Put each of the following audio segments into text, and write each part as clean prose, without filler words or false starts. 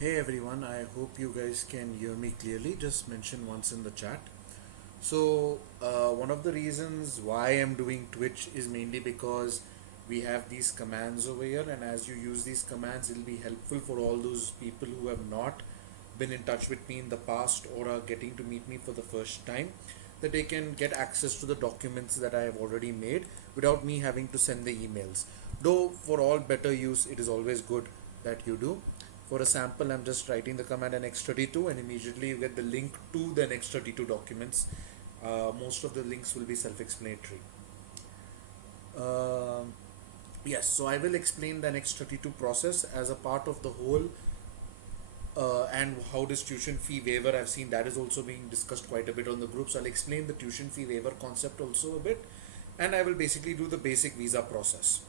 Hey everyone, I hope you guys can hear me clearly. Just mention once in the chat. One of the reasons why I'm doing Twitch is mainly because we have these commands over here, and as you use these commands, it'll be helpful for all those people who have not been in touch with me in the past or are getting to meet me for the first time, that they can get access to the documents that I have already made without me having to send the emails. Though, for all better use, it is always good that you do. For a sample, I'm just writing the command nx32 and immediately you get the link to the nx32 documents. Most of the links will be self-explanatory. Um yes, so I will explain the nx32 process as a part of the whole, and how does tuition fee waiver, I've seen that is also being discussed quite a bit on the group. So I'll explain the tuition fee waiver concept also a bit, and I will basically do the basic visa process.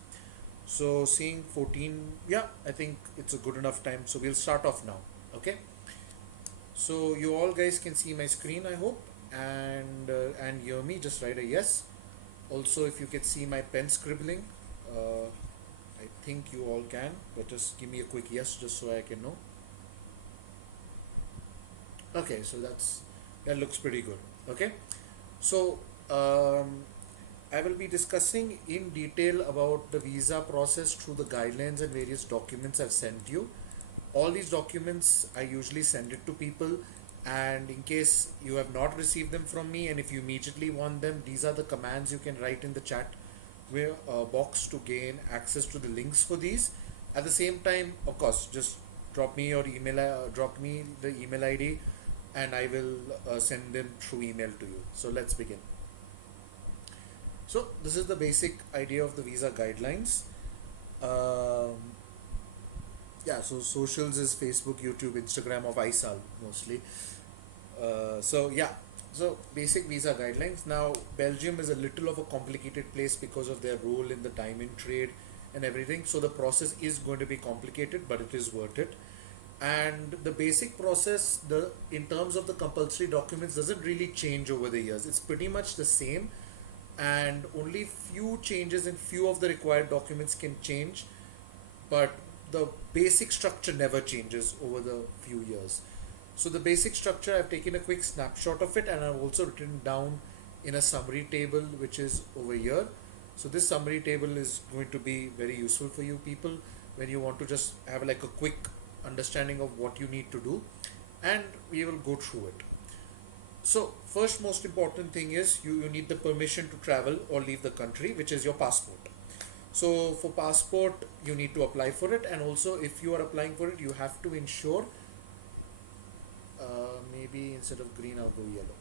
So seeing 14, yeah, I think it's a good enough time. So we'll start off now. Okay. So you all guys can see my screen, I hope, and hear me. Just write a yes. Also, if you can see my pen scribbling, uh, I think you all can. But just give me a quick yes, just so I can know. Okay, so that looks pretty good. Okay, so I will be discussing in detail about the visa process through the guidelines and various documents I've sent you. All these documents I usually send it to people, and in case you have not received them from me and if you immediately want them, these are the commands you can write in the chat box to gain access to the links for these. At the same time, of course, just drop me the email ID, and I will send them through email to you. So let's begin. So this is the basic idea of the visa guidelines. Um, yeah, so socials is Facebook, YouTube, Instagram of ISAL mostly. So basic visa guidelines. Now Belgium is a little of a complicated place because of their role in the diamond trade and everything. So the process is going to be complicated, but it is worth it. And the basic process, the in terms of the compulsory documents, doesn't really change over the years. It's pretty much the same, and only few changes in few of the required documents can change, but the basic structure never changes over the few years. So the basic structure, I've taken a quick snapshot of it, and I've also written down in a summary table which is over here. So this summary table is going to be very useful for you people when you want to just have like a quick understanding of what you need to do, and we will go through it. So first most important thing is you need the permission to travel or leave the country, which is your passport. So for passport, you need to apply for it, and also if you are applying for it, you have to ensure, maybe instead of green, I'll go yellow.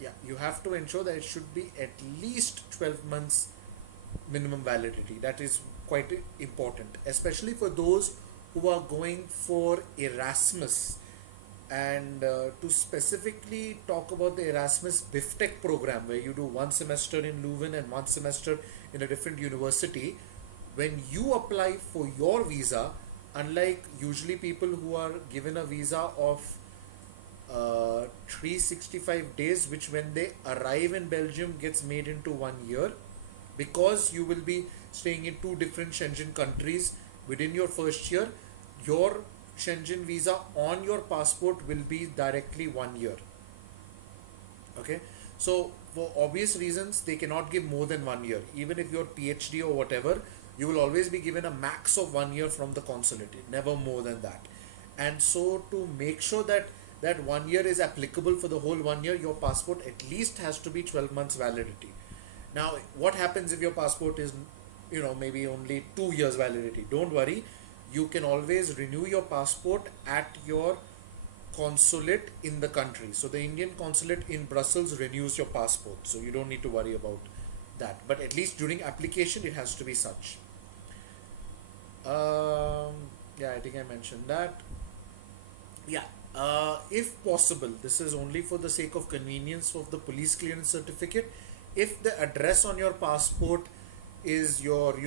Yeah, you have to ensure that it should be at least 12 months minimum validity. That is quite important, especially for those who are going for Erasmus. And to specifically talk about the Erasmus BIFTEC program, where you do one semester in Leuven and one semester in a different university, when you apply for your visa, unlike usually people who are given a visa of 365 days, which when they arrive in Belgium gets made into 1 year, because you will be staying in two different Schengen countries within your first year, your Schengen visa on your passport will be directly 1 year. Okay, so for obvious reasons, they cannot give more than 1 year. Even if you're PhD or whatever, you will always be given a max of 1 year from the consulate, never more than that. And so, to make sure that that 1 year is applicable for the whole 1 year, your passport at least has to be 12 months validity. Now, what happens if your passport is, maybe only 2 years validity? Don't worry, you can always renew your passport at your consulate in the country. So the Indian consulate in Brussels renews your passport, so you don't need to worry about that. But at least during application, it has to be such. Um, yeah, I think I mentioned that. Yeah, if possible, this is only for the sake of convenience of the police clearance certificate. If the address on your passport is your,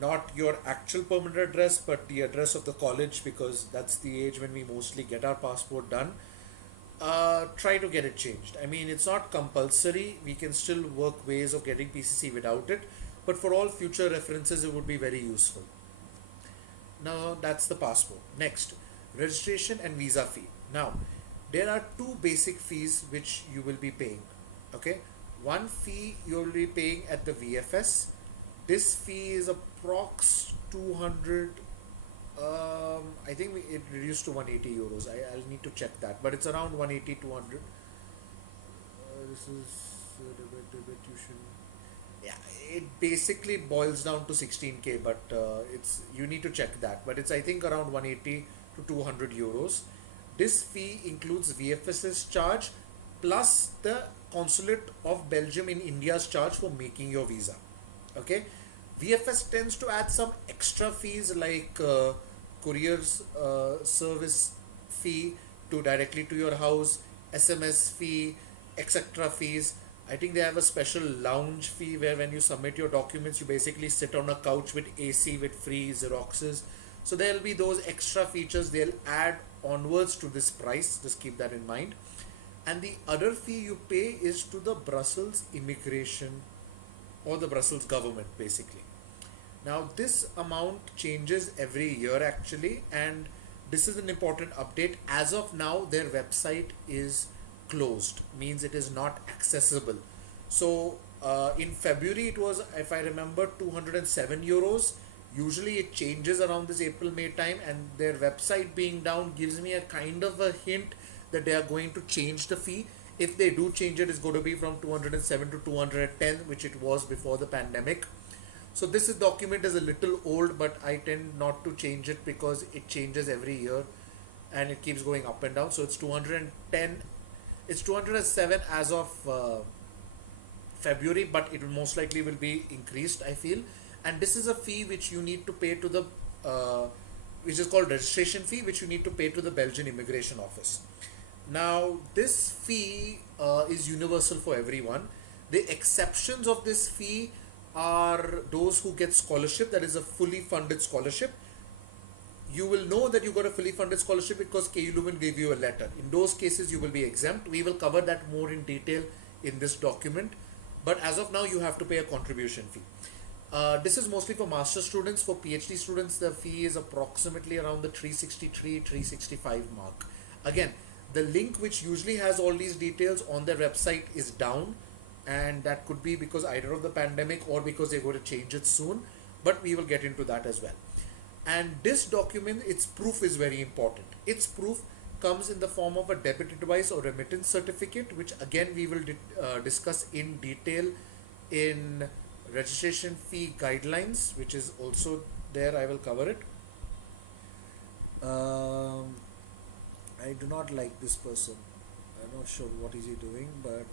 not your actual permanent address, but the address of the college, because that's the age when we mostly get our passport done, try to get it changed. I mean, it's not compulsory. We can still work ways of getting PCC without it, but for all future references, it would be very useful. Now, that's the passport. Next, registration and visa fee. Now, there are two basic fees which you will be paying. Okay, one fee you will be paying at the VFS. This fee is approx 200. I think it reduced to 180 euros. I'll need to check that, but it's around 180 200. This is debit tuition. Yeah, it basically boils down to 16k, but it's you need to check that. But it's I think around 180 to 200 euros. This fee includes VFS's charge plus the Consulate of Belgium in India's charge for making your visa. Okay, VFS tends to add some extra fees like courier's service fee to directly to your house, SMS fee, etc. fees. I think they have a special lounge fee where when you submit your documents, you basically sit on a couch with AC with free Xeroxes. So there'll be those extra features they'll add onwards to this price. Just keep that in mind. And the other fee you pay is to the Brussels immigration or the Brussels government basically. Now this amount changes every year actually, and this is an important update. As of now, their website is closed, means it is not accessible. So in February it was, if I remember, 207 euros. Usually it changes around this April May time, and their website being down gives me a kind of a hint that they are going to change the fee. If they do change it, it's going to be from 207 to 210, which it was before the pandemic. So this document is a little old, but I tend not to change it because it changes every year and it keeps going up and down. So it's 210, it's 207 as of February, but it will most likely will be increased, I feel. And this is a fee which you need to pay to the which is called registration fee, which you need to pay to the Belgian immigration office. Now this fee is universal for everyone. The exceptions of this fee are those who get scholarship, that is a fully funded scholarship. You will know that you got a fully funded scholarship because KU Leuven gave you a letter. In those cases you will be exempt. We will cover that more in detail in this document, but as of now you have to pay a contribution fee. This is mostly for master students. For PhD students the fee is approximately around the 363 365 mark. Again, the link which usually has all these details on their website is down, and that could be because either of the pandemic or because they're going to change it soon, but we will get into that as well. And this document, its proof is very important. Its proof comes in the form of a debit advice or remittance certificate, which again we will discuss in detail in registration fee guidelines, which is also there. I will cover it. I do not like this person. I'm not sure what is he doing, but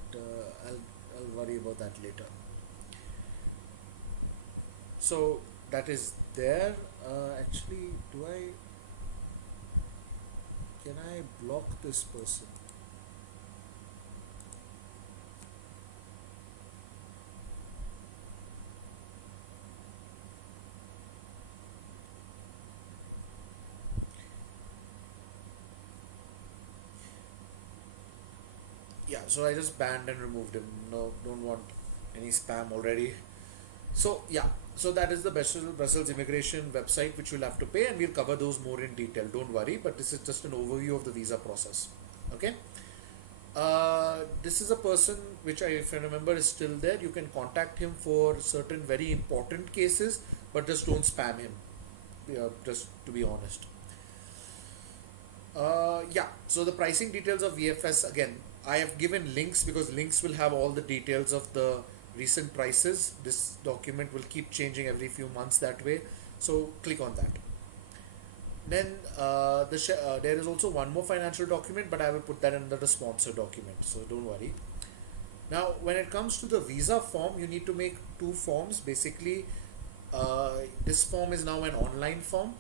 I'll worry about that later. So that is there. Actually, can I block this person? Yeah, so I just banned and removed him. No, don't want any spam already. So yeah, so that is the Brussels immigration website which you'll have to pay, and we'll cover those more in detail. Don't worry, but this is just an overview of the visa process. Okay. This is a person which if I remember is still there. You can contact him for certain very important cases, but just don't spam him. Just to be honest. Yeah, so the pricing details of VFS, again, I have given links because links will have all the details of the recent prices. This document will keep changing every few months that way, so click on that. Then there is also one more financial document, but I will put that under the sponsor document, so don't worry. Now when it comes to the visa form, you need to make two forms basically. This form is now an online form,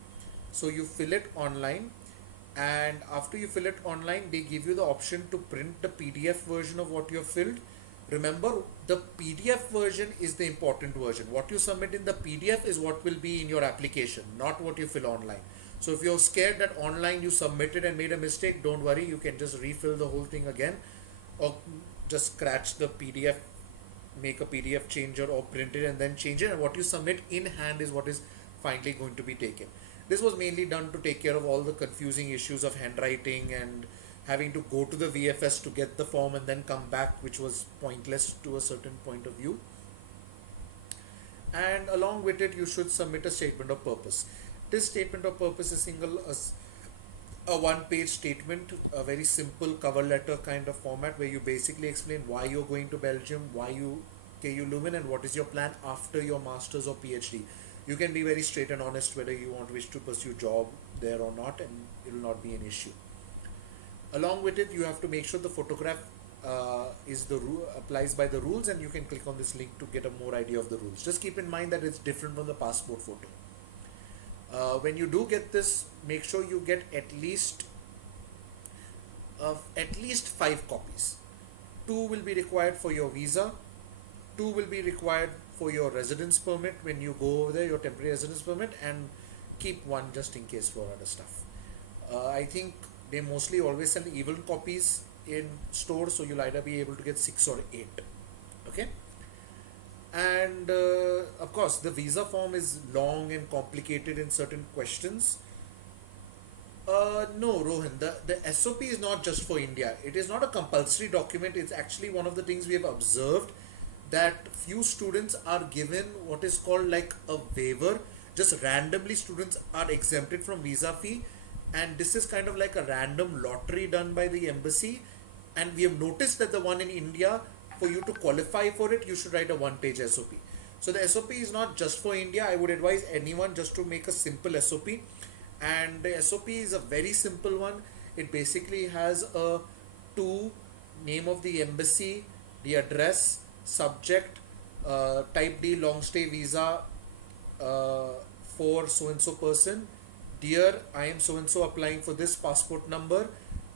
so you fill it online, and after you fill it online they give you the option to print the PDF version of what you have filled. Remember, the PDF version is the important version. What you submit in the PDF is what will be in your application, not what you fill online. So if you're scared that online you submitted and made a mistake, don't worry, you can just refill the whole thing again, or just scratch the PDF, make a PDF changer or print it and then change it, and what you submit in hand is what is finally going to be taken. This was mainly done to take care of all the confusing issues of handwriting and having to go to the VFS to get the form and then come back, which was pointless to a certain point of view. And along with it, you should submit a statement of purpose. This statement of purpose is a one-page statement, a very simple cover letter kind of format where you basically explain why you're going to Belgium, why you KU Leuven, and what is your plan after your master's or PhD. You can be very straight and honest whether you wish to pursue job there or not, and it will not be an issue. Along with it, you have to make sure the photograph applies by the rules, and you can click on this link to get a more idea of the rules. Just keep in mind that it's different from the passport photo. When you do get this, make sure you get at least 5 copies. 2 will be required for your visa. 2 will be required for your residence permit when you go over there, your temporary residence permit, and keep 1 just in case for other stuff. I think they mostly always sell even copies in stores, so you'll either be able to get 6 or 8. Okay. And of course, the visa form is long and complicated in certain questions. No, Rohan, the SOP is not just for India. It is not a compulsory document. It's actually one of the things we have observed, that few students are given what is called like a waiver. Just randomly, students are exempted from visa fee, and this is kind of like a random lottery done by the embassy. And we have noticed that the one in India, for you to qualify for it, you should write a one-page SOP. So the SOP is not just for India. I would advise anyone just to make a simple SOP. And the SOP is a very simple one. It basically has a to name of the embassy, the address, subject, type D long stay visa for so and so person. Dear, I am so and so applying for this passport number.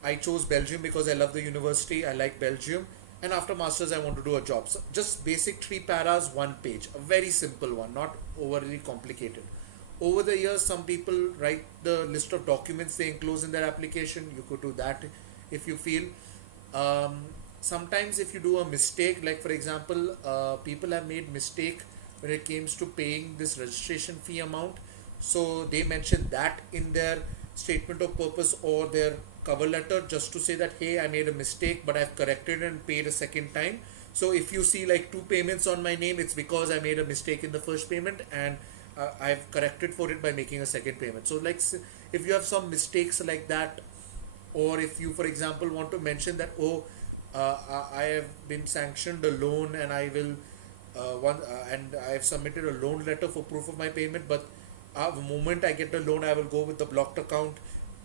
I chose Belgium because I love the university. I like Belgium. And after masters, I want to do a job. So just basic 3 paras, 1 page. A very simple one, not overly complicated. Over the years, some people write the list of documents they enclose in their application. You could do that if you feel. Sometimes if you do a mistake, like for example, people have made mistake when it comes to paying this registration fee amount. So they mention that in their statement of purpose or their cover letter, just to say that, hey, I made a mistake, but I've corrected and paid a second time. So if you see like 2 payments on my name, it's because I made a mistake in the first payment, and I've corrected for it by making a second payment. So like if you have some mistakes like that, or if you for example want to mention that, oh, I have been sanctioned a loan and I will and I have submitted a loan letter for proof of my payment, but the moment I get the loan, I will go with the blocked account.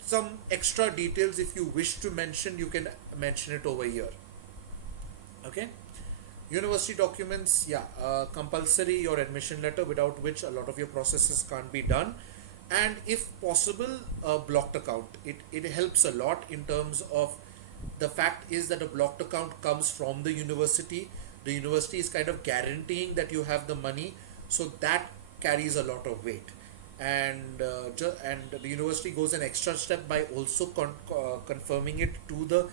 Some extra details, if you wish to mention, you can mention it over here. Okay. University documents, yeah, compulsory your admission letter, without which a lot of your processes can't be done. And if possible, a blocked account. It helps a lot in terms of, the fact is that a blocked account comes from the university. The university is kind of guaranteeing that you have the money, so that carries a lot of weight. And and the university goes an extra step by also confirming it to the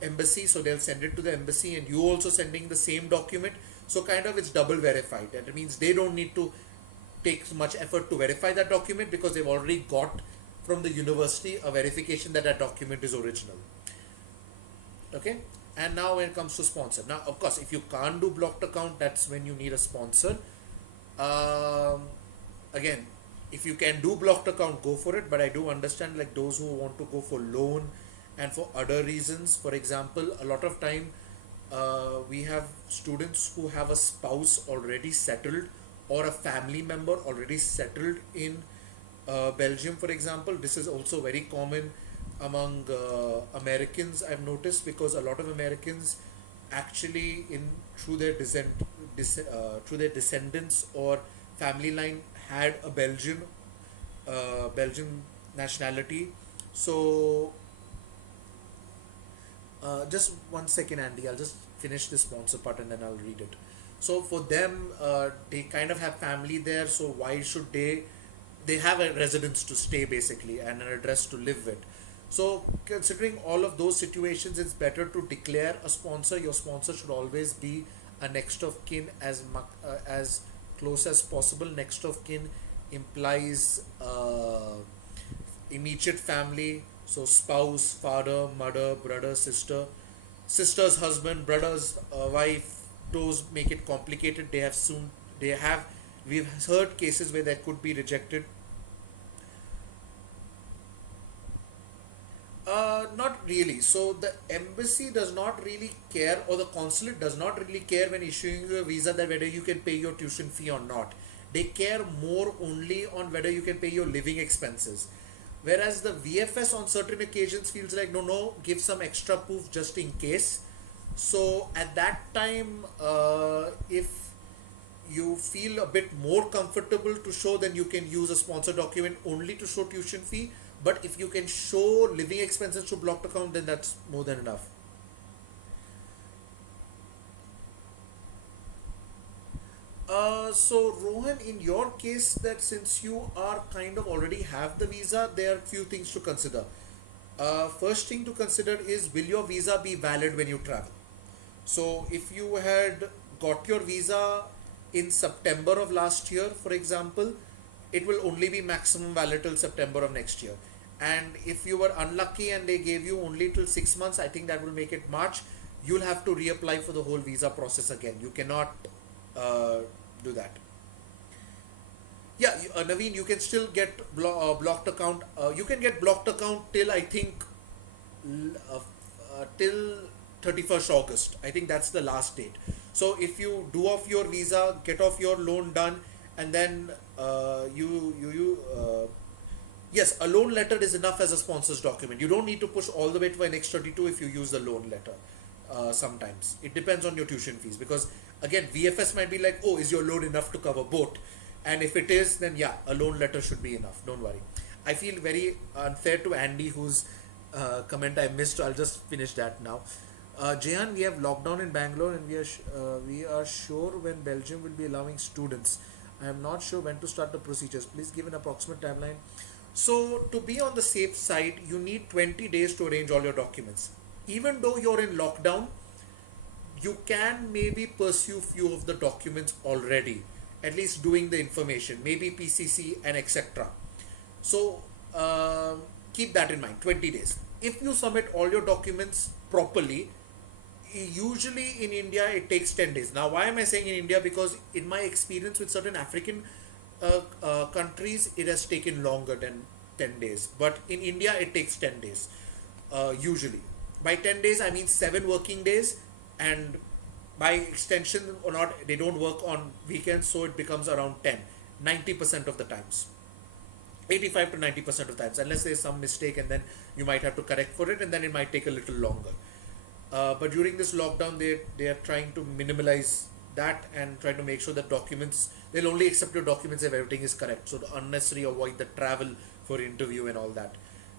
embassy. So they'll send it to the embassy, and you also sending the same document. So kind of it's double verified. That means they don't need to take much effort to verify that document, because they've already got from the university a verification that that document is original. Okay. And now when it comes to sponsor, now of course if you can't do blocked account, that's when you need a sponsor. Again, if you can do blocked account, go for it, but I do understand like those who want to go for loan and for other reasons. For example, a lot of time we have students who have a spouse already settled, or a family member already settled in Belgium, for example. This is also very common among Americans, I've noticed, because a lot of Americans actually through their descendants or family line had a Belgian nationality. So just 1 second, Andy, I'll just finish this sponsor part and then I'll read it. So for them, they kind of have family there, so why should they have a residence to stay basically, and an address to live with. So considering all of those situations, it's better to declare a sponsor. Your sponsor should always be a next of kin, as close as possible. Next of kin implies immediate family, so spouse, father, mother, brother, sister, sister's husband, brother's wife. Those make it complicated. They have, we've heard cases where that could be rejected. Not really. So the embassy does not really care, or the consulate does not really care when issuing you a visa that whether you can pay your tuition fee or not. They care more only on whether you can pay your living expenses. Whereas the VFS on certain occasions feels like no, no, give some extra proof just in case. So at that time, if you feel a bit more comfortable to show, then you can use a sponsor document only to show tuition fee. But if you can show living expenses to blocked account, then that's more than enough. So Rohan, in your case, that since you are kind of already have the visa, there are few things to consider. First thing to consider is, will your visa be valid when you travel? So if you had got your visa in September of last year, for example, it will only be maximum valid till September of next year. And if you were unlucky and they gave you only till 6 months, I think that will make it March. You'll have to reapply for the whole visa process again. You cannot uh, do that. Yeah, Naveen, you can still get blocked account. You can get blocked account till I think till 31st August. I think that's the last date. So if you do off your visa, get off your loan done, and then yes, a loan letter is enough as a sponsor's document. You don't need to push all the way to an X32 if you use the loan letter. Sometimes it depends on your tuition fees, because again VFS might be like, oh, is your loan enough to cover both? And if it is, then yeah, a loan letter should be enough. Don't worry. I feel very unfair to Andy, whose comment I missed. So I'll just finish that now. Jehan, we have lockdown in Bangalore, and we are sure when Belgium will be allowing students. I am not sure when to start the procedures. Please give an approximate timeline. So to be on the safe side, you need 20 days to arrange all your documents. Even though you're in lockdown, you can maybe pursue few of the documents already, at least doing the information, maybe PCC and etc. So keep that in mind. 20 days. If you submit all your documents properly, usually in India it takes 10 days. Now, why am I saying in India? Because in my experience with certain African countries, it has taken longer than 10 days. But in India, it takes 10 days usually. By 10 days, I mean 7 working days, and by extension or not, they don't work on weekends, so it becomes around 10, 90% of the times. 85 to 90% of times, unless there's some mistake, and then you might have to correct for it, and then it might take a little longer. But during this lockdown, they are trying to minimize that and trying to make sure that documents, they'll only accept your documents if everything is correct. So to unnecessary avoid the travel for interview and all that,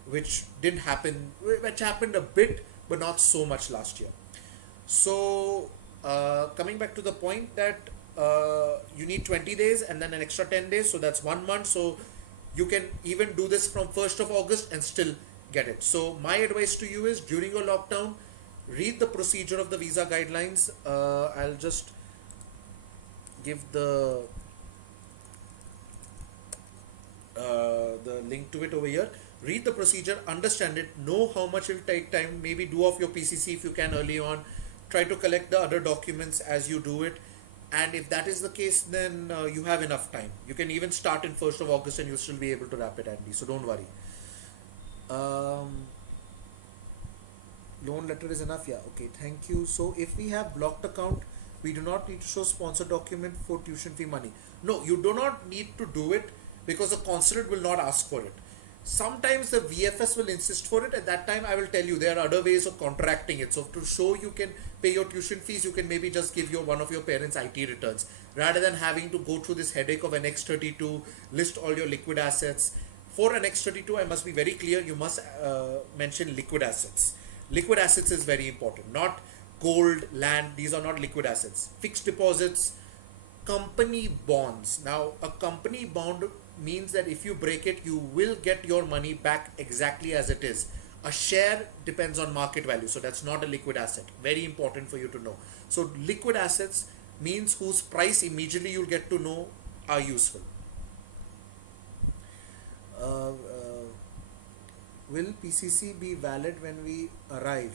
which didn't happen, which happened a bit, but not so much last year. So coming back to the point that you need 20 days and then an extra 10 days, so that's 1 month. So you can even do this from 1st of August and still get it. So my advice to you is, during your lockdown, read the procedure of the visa guidelines. I'll just give the link to it over here. Read the procedure, understand it, know how much it will take time. Maybe do off your PCC if you can early on. Try to collect the other documents as you do it. And if that is the case, then you have enough time. You can even start in 1st of August and you'll still be able to wrap it, Andy. So don't worry. Loan letter is enough. Yeah, okay, thank you. So if we have blocked account, we do not need to show sponsor document for tuition fee money. No, you do not need to do it, because the consulate will not ask for it. Sometimes the VFS will insist for it. At that time, I will tell you there are other ways of contracting it. So to show you can pay your tuition fees, you can maybe just give your one of your parents' IT returns, rather than having to go through this headache of an X32, list all your liquid assets. For an X32, I must be very clear, you must mention liquid assets. Liquid assets is very important, not gold, land. These are not liquid assets. Fixed deposits, company bonds. Now, a company bond means that if you break it, you will get your money back exactly as it is. A share depends on market value, so that's not a liquid asset. Very important for you to know. So liquid assets means whose price immediately you'll get to know are useful. Uh, uh, will PCC be valid when we arrive?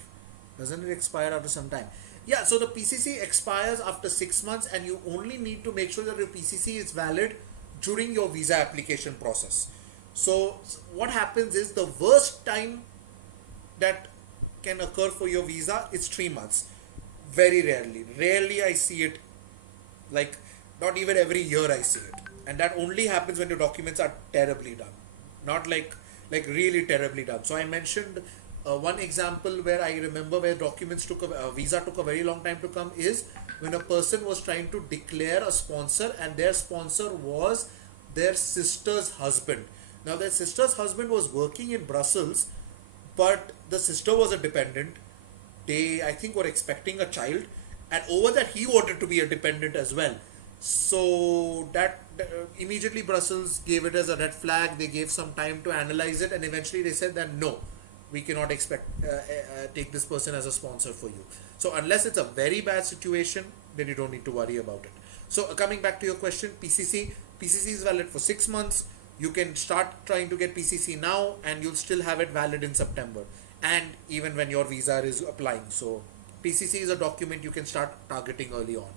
Doesn't it expire after some time? Yeah, so the PCC expires after 6 months, and you only need to make sure that your PCC is valid during your visa application process. So, what happens is the worst time that can occur for your visa is 3 months. Very rarely I see it, like not even every year I see it, and that only happens when your documents are terribly done, not like really terribly done. So I mentioned one example where I remember where documents took a visa took a very long time to come is when a person was trying to declare a sponsor, and their sponsor was their sister's husband. Now their sister's husband was working in Brussels, but the sister was a dependent. They, I think, were expecting a child, and over that he wanted to be a dependent as well. So that immediately Brussels gave it as a red flag. They gave some time to analyze it, and eventually they said that no, we cannot expect take this person as a sponsor for you. So unless it's a very bad situation, then you don't need to worry about it. So coming back to your question, PCC is valid for 6 months. You can start trying to get PCC now, and you'll still have it valid in September, and even when your visa is applying. So PCC is a document you can start targeting early on,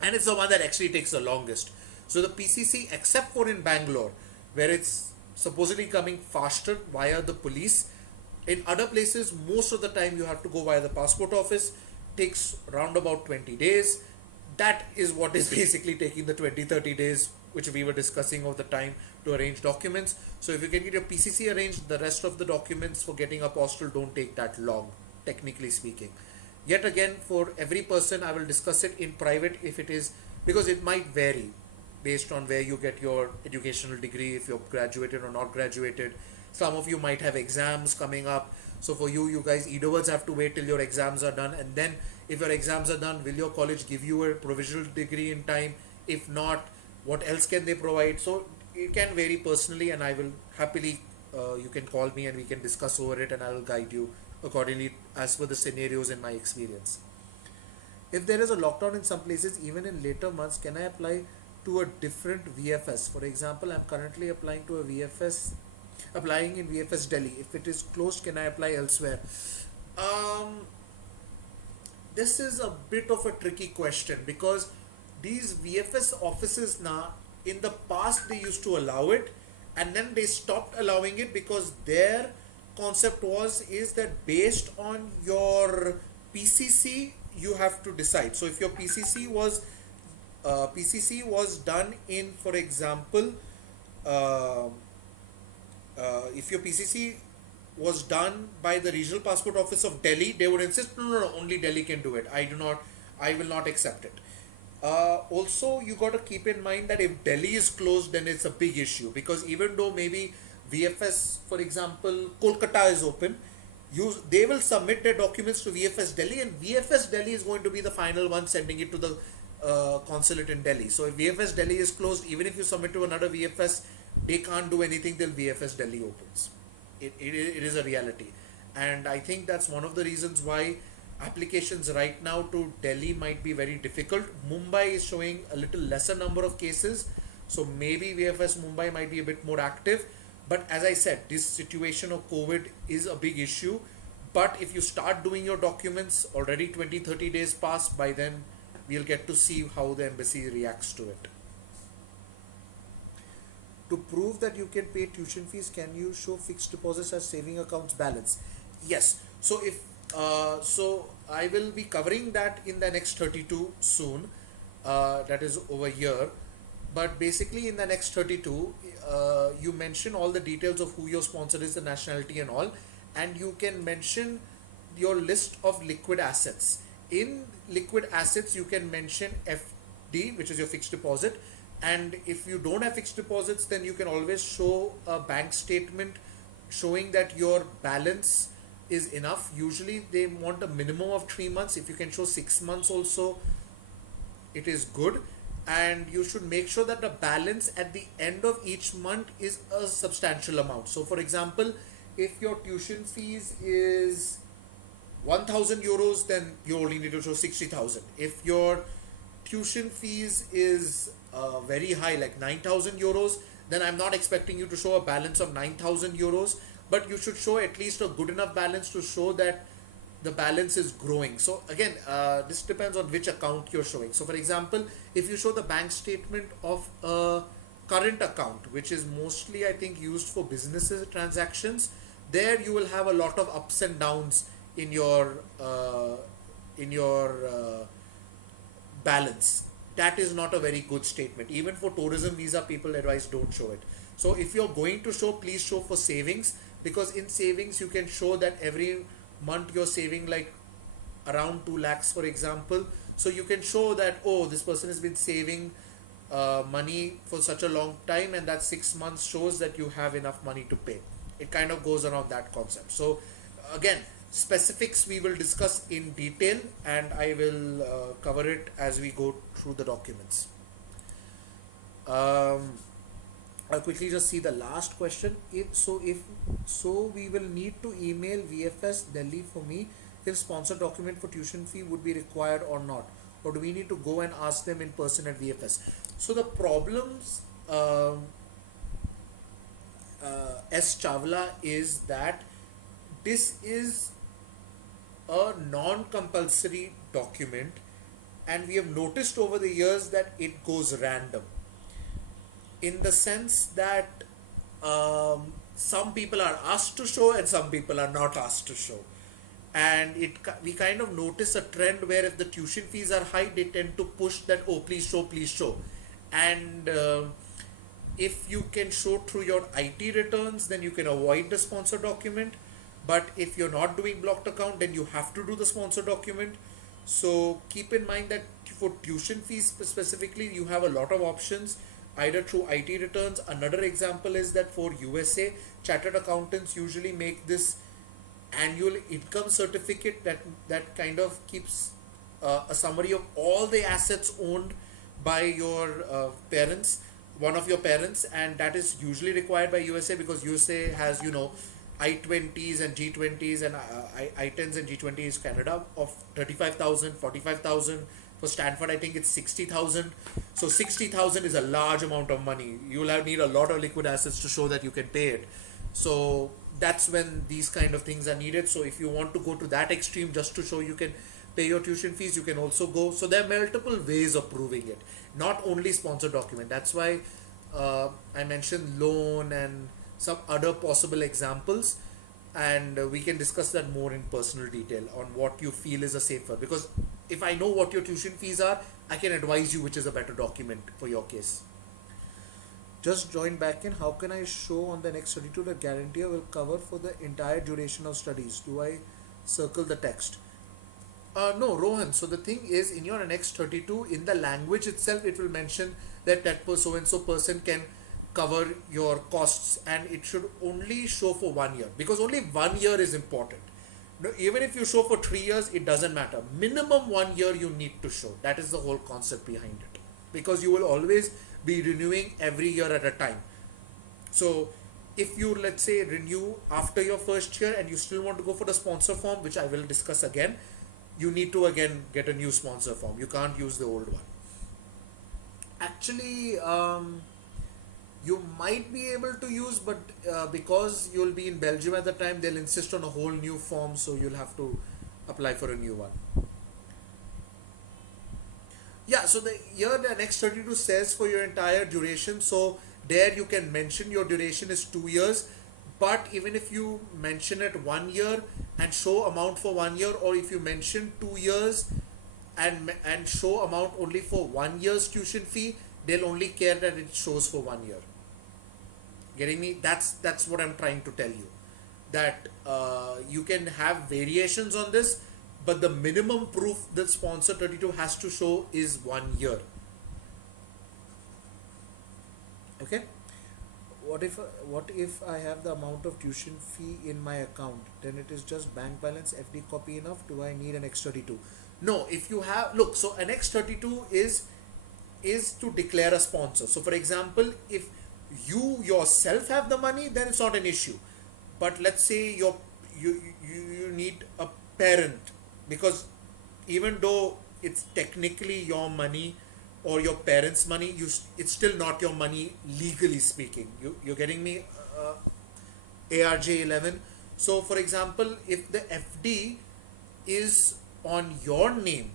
and it's the one that actually takes the longest. So the PCC, except for in Bangalore, where it's supposedly coming faster via the police, in other places most of the time you have to go via the passport office. Takes around about 20 days. That is what is basically taking the 20-30 days which we were discussing of the time to arrange documents. So if you can get your PCC arranged, the rest of the documents for getting a postal don't take that long, technically speaking. Yet again, for every person I will discuss it in private if it is, because it might vary based on where you get your educational degree, if you're graduated or not graduated. Some of you might have exams coming up. So for you guys either words have to wait till your exams are done, and then if your exams are done, will your college give you a provisional degree in time? If not, what else can they provide? So it can vary personally, and I will happily, you can call me and we can discuss over it, and I will guide you accordingly as per the scenarios in my experience. If there is a lockdown in some places, even in later months, can I apply to a different VFS? For example, I'm currently applying to a VFS, applying in VFS Delhi. If it is closed, can I apply elsewhere? Um, this is a bit of a tricky question, because these VFS offices now, in the past they used to allow it, and then they stopped allowing it because their concept was is that based on your PCC you have to decide. So if your PCC was done in, for example, uh, if your PCC was done by the regional passport office of Delhi, they would insist, no, only Delhi can do it. I will not accept it. Also, you got to keep in mind that if Delhi is closed, then it's a big issue, because even though maybe VFS, for example, Kolkata is open, they will submit their documents to VFS Delhi, and VFS Delhi is going to be the final one sending it to the consulate in Delhi. So if VFS Delhi is closed, even if you submit to another VFS, they can't do anything till VFS Delhi opens. It is a reality, and I think that's one of the reasons why applications right now to Delhi might be very difficult. Mumbai is showing a little lesser number of cases, so maybe VFS Mumbai might be a bit more active. But as I said, this situation of COVID is a big issue. But if you start doing your documents already, 20-30 days pass, by then we'll get to see how the embassy reacts to it. To prove that you can pay tuition fees, can you show fixed deposits as saving accounts balance? Yes. So if so I will be covering that in the next 32 soon. That is over here. But basically, in the next 32, you mention all the details of who your sponsor is, the nationality, and all, and you can mention your list of liquid assets. In liquid assets, you can mention FD, which is your fixed deposit. And if you don't have fixed deposits, then you can always show a bank statement showing that your balance is enough. Usually they want a minimum of 3 months. If you can show 6 months also, it is good. And you should make sure that the balance at the end of each month is a substantial amount. So for example, if your tuition fees is 1000 euros, then you only need to show 60,000. If your tuition fees is very high, like 9,000 euros, then I'm not expecting you to show a balance of 9,000 euros, but you should show at least a good enough balance to show that the balance is growing. So again, this depends on which account you're showing. So for example, if you show the bank statement of a current account, which is mostly I think used for businesses transactions, there you will have a lot of ups and downs in your balance. That is not a very good statement. Even for tourism visa, people advise don't show it. So if you're going to show, please show for savings, because in savings you can show that every month you're saving like around 2 lakhs, for example. So you can show that, oh, this person has been saving money for such a long time, and that 6 months shows that you have enough money to pay. It kind of goes around that concept. So again, specifics we will discuss in detail, and I will cover it as we go through the documents. I'll quickly just see the last question. If we will need to email VFS Delhi for me if sponsor document for tuition fee would be required or not, or do we need to go and ask them in person at VFS? So the problems, S Chawla, is that this is a non-compulsory document, and we have noticed over the years that it goes random, in the sense that some people are asked to show and some people are not asked to show. And we kind of notice a trend where if the tuition fees are high, they tend to push that, oh, please show, please show. And if you can show through your IT returns, then you can avoid the sponsor document. But if you're not doing blocked account, then you have to do the sponsor document. So keep in mind that for tuition fees specifically, you have a lot of options, either through IT returns. Another example is that for USA, chartered accountants usually make this annual income certificate that kind of keeps a summary of all the assets owned by your parents, one of your parents, and that is usually required by USA, because USA has, I-20s and G-20s, and I-10s and G-20s Canada of 35,000, 45,000. For Stanford, I think it's 60,000. So 60,000 is a large amount of money. You'll need a lot of liquid assets to show that you can pay it. So that's when these kind of things are needed. So if you want to go to that extreme just to show you can pay your tuition fees, you can also go. So there are multiple ways of proving it, not only sponsor document. That's why I mentioned loan and some other possible examples, and we can discuss that more in personal detail on what you feel is a safer, because if I know what your tuition fees are, I can advise you which is a better document for your case. Just join back in. How can I show on the next 32 that guarantee will cover for the entire duration of studies? Do I circle the text? No, Rohan. So the thing is, in your Annex 32, in the language itself, it will mention that so and so person can cover your costs, and it should only show for 1 year, because only 1 year is important. No, even if you show for 3 years, it doesn't matter. Minimum 1 year you need to show. That is the whole concept behind it, because you will always be renewing every year at a time. So if you, let's say, renew after your first year and you still want to go for the sponsor form, which I will discuss again, you need to again get a new sponsor form. You can't use the old one. Actually, you might be able to use, but because you'll be in Belgium at the time, they'll insist on a whole new form, so you'll have to apply for a new one. Yeah, so the Annex 32 says for your entire duration, so there you can mention your duration is 2 years, but even if you mention it 1 year and show amount for 1 year, or if you mention 2 years and show amount only for 1 year's tuition fee, they'll only care that it shows for 1 year. Getting me? That's what I'm trying to tell you, that you can have variations on this, but the minimum proof that sponsor 32 has to show is 1 year. Okay. What if I have the amount of tuition fee in my account? Then it is just bank balance, FD copy enough? Do I need an X32? No. If you have, look, so an X32 is to declare a sponsor. So for example, if you yourself have the money, then it's not an issue. But let's say you need a parent, because even though it's technically your money or your parents' money, it's still not your money legally speaking. You're getting me? ARJ11. So for example, if the FD is on your name,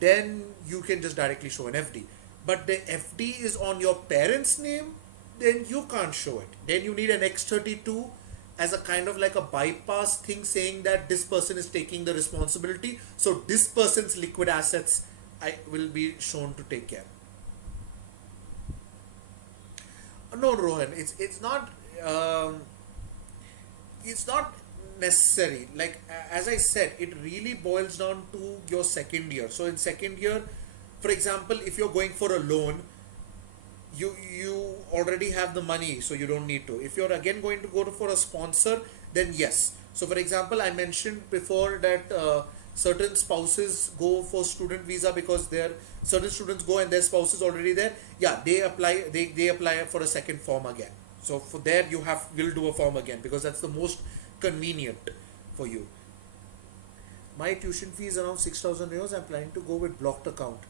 then you can just directly show an FD. But the FD is on your parents' name, then you can't show it. Then you need an X32 as a kind of like a bypass thing saying that this person is taking the responsibility. So this person's liquid assets will be shown to take care. No, Rohan, um, it's not necessary. Like as I said, it really boils down to your second year. So in second year, for example, if you're going for a loan, you already have the money, so you don't need to. If you're again going to go for a sponsor, then yes. So for example, I mentioned before that certain spouses go for student visa because their certain students go and their spouse is already there. Yeah, they apply for a second form again. So for there will do a form again because that's the most convenient for you. My tuition fee is around 6,000 euros. I'm planning to go with blocked account.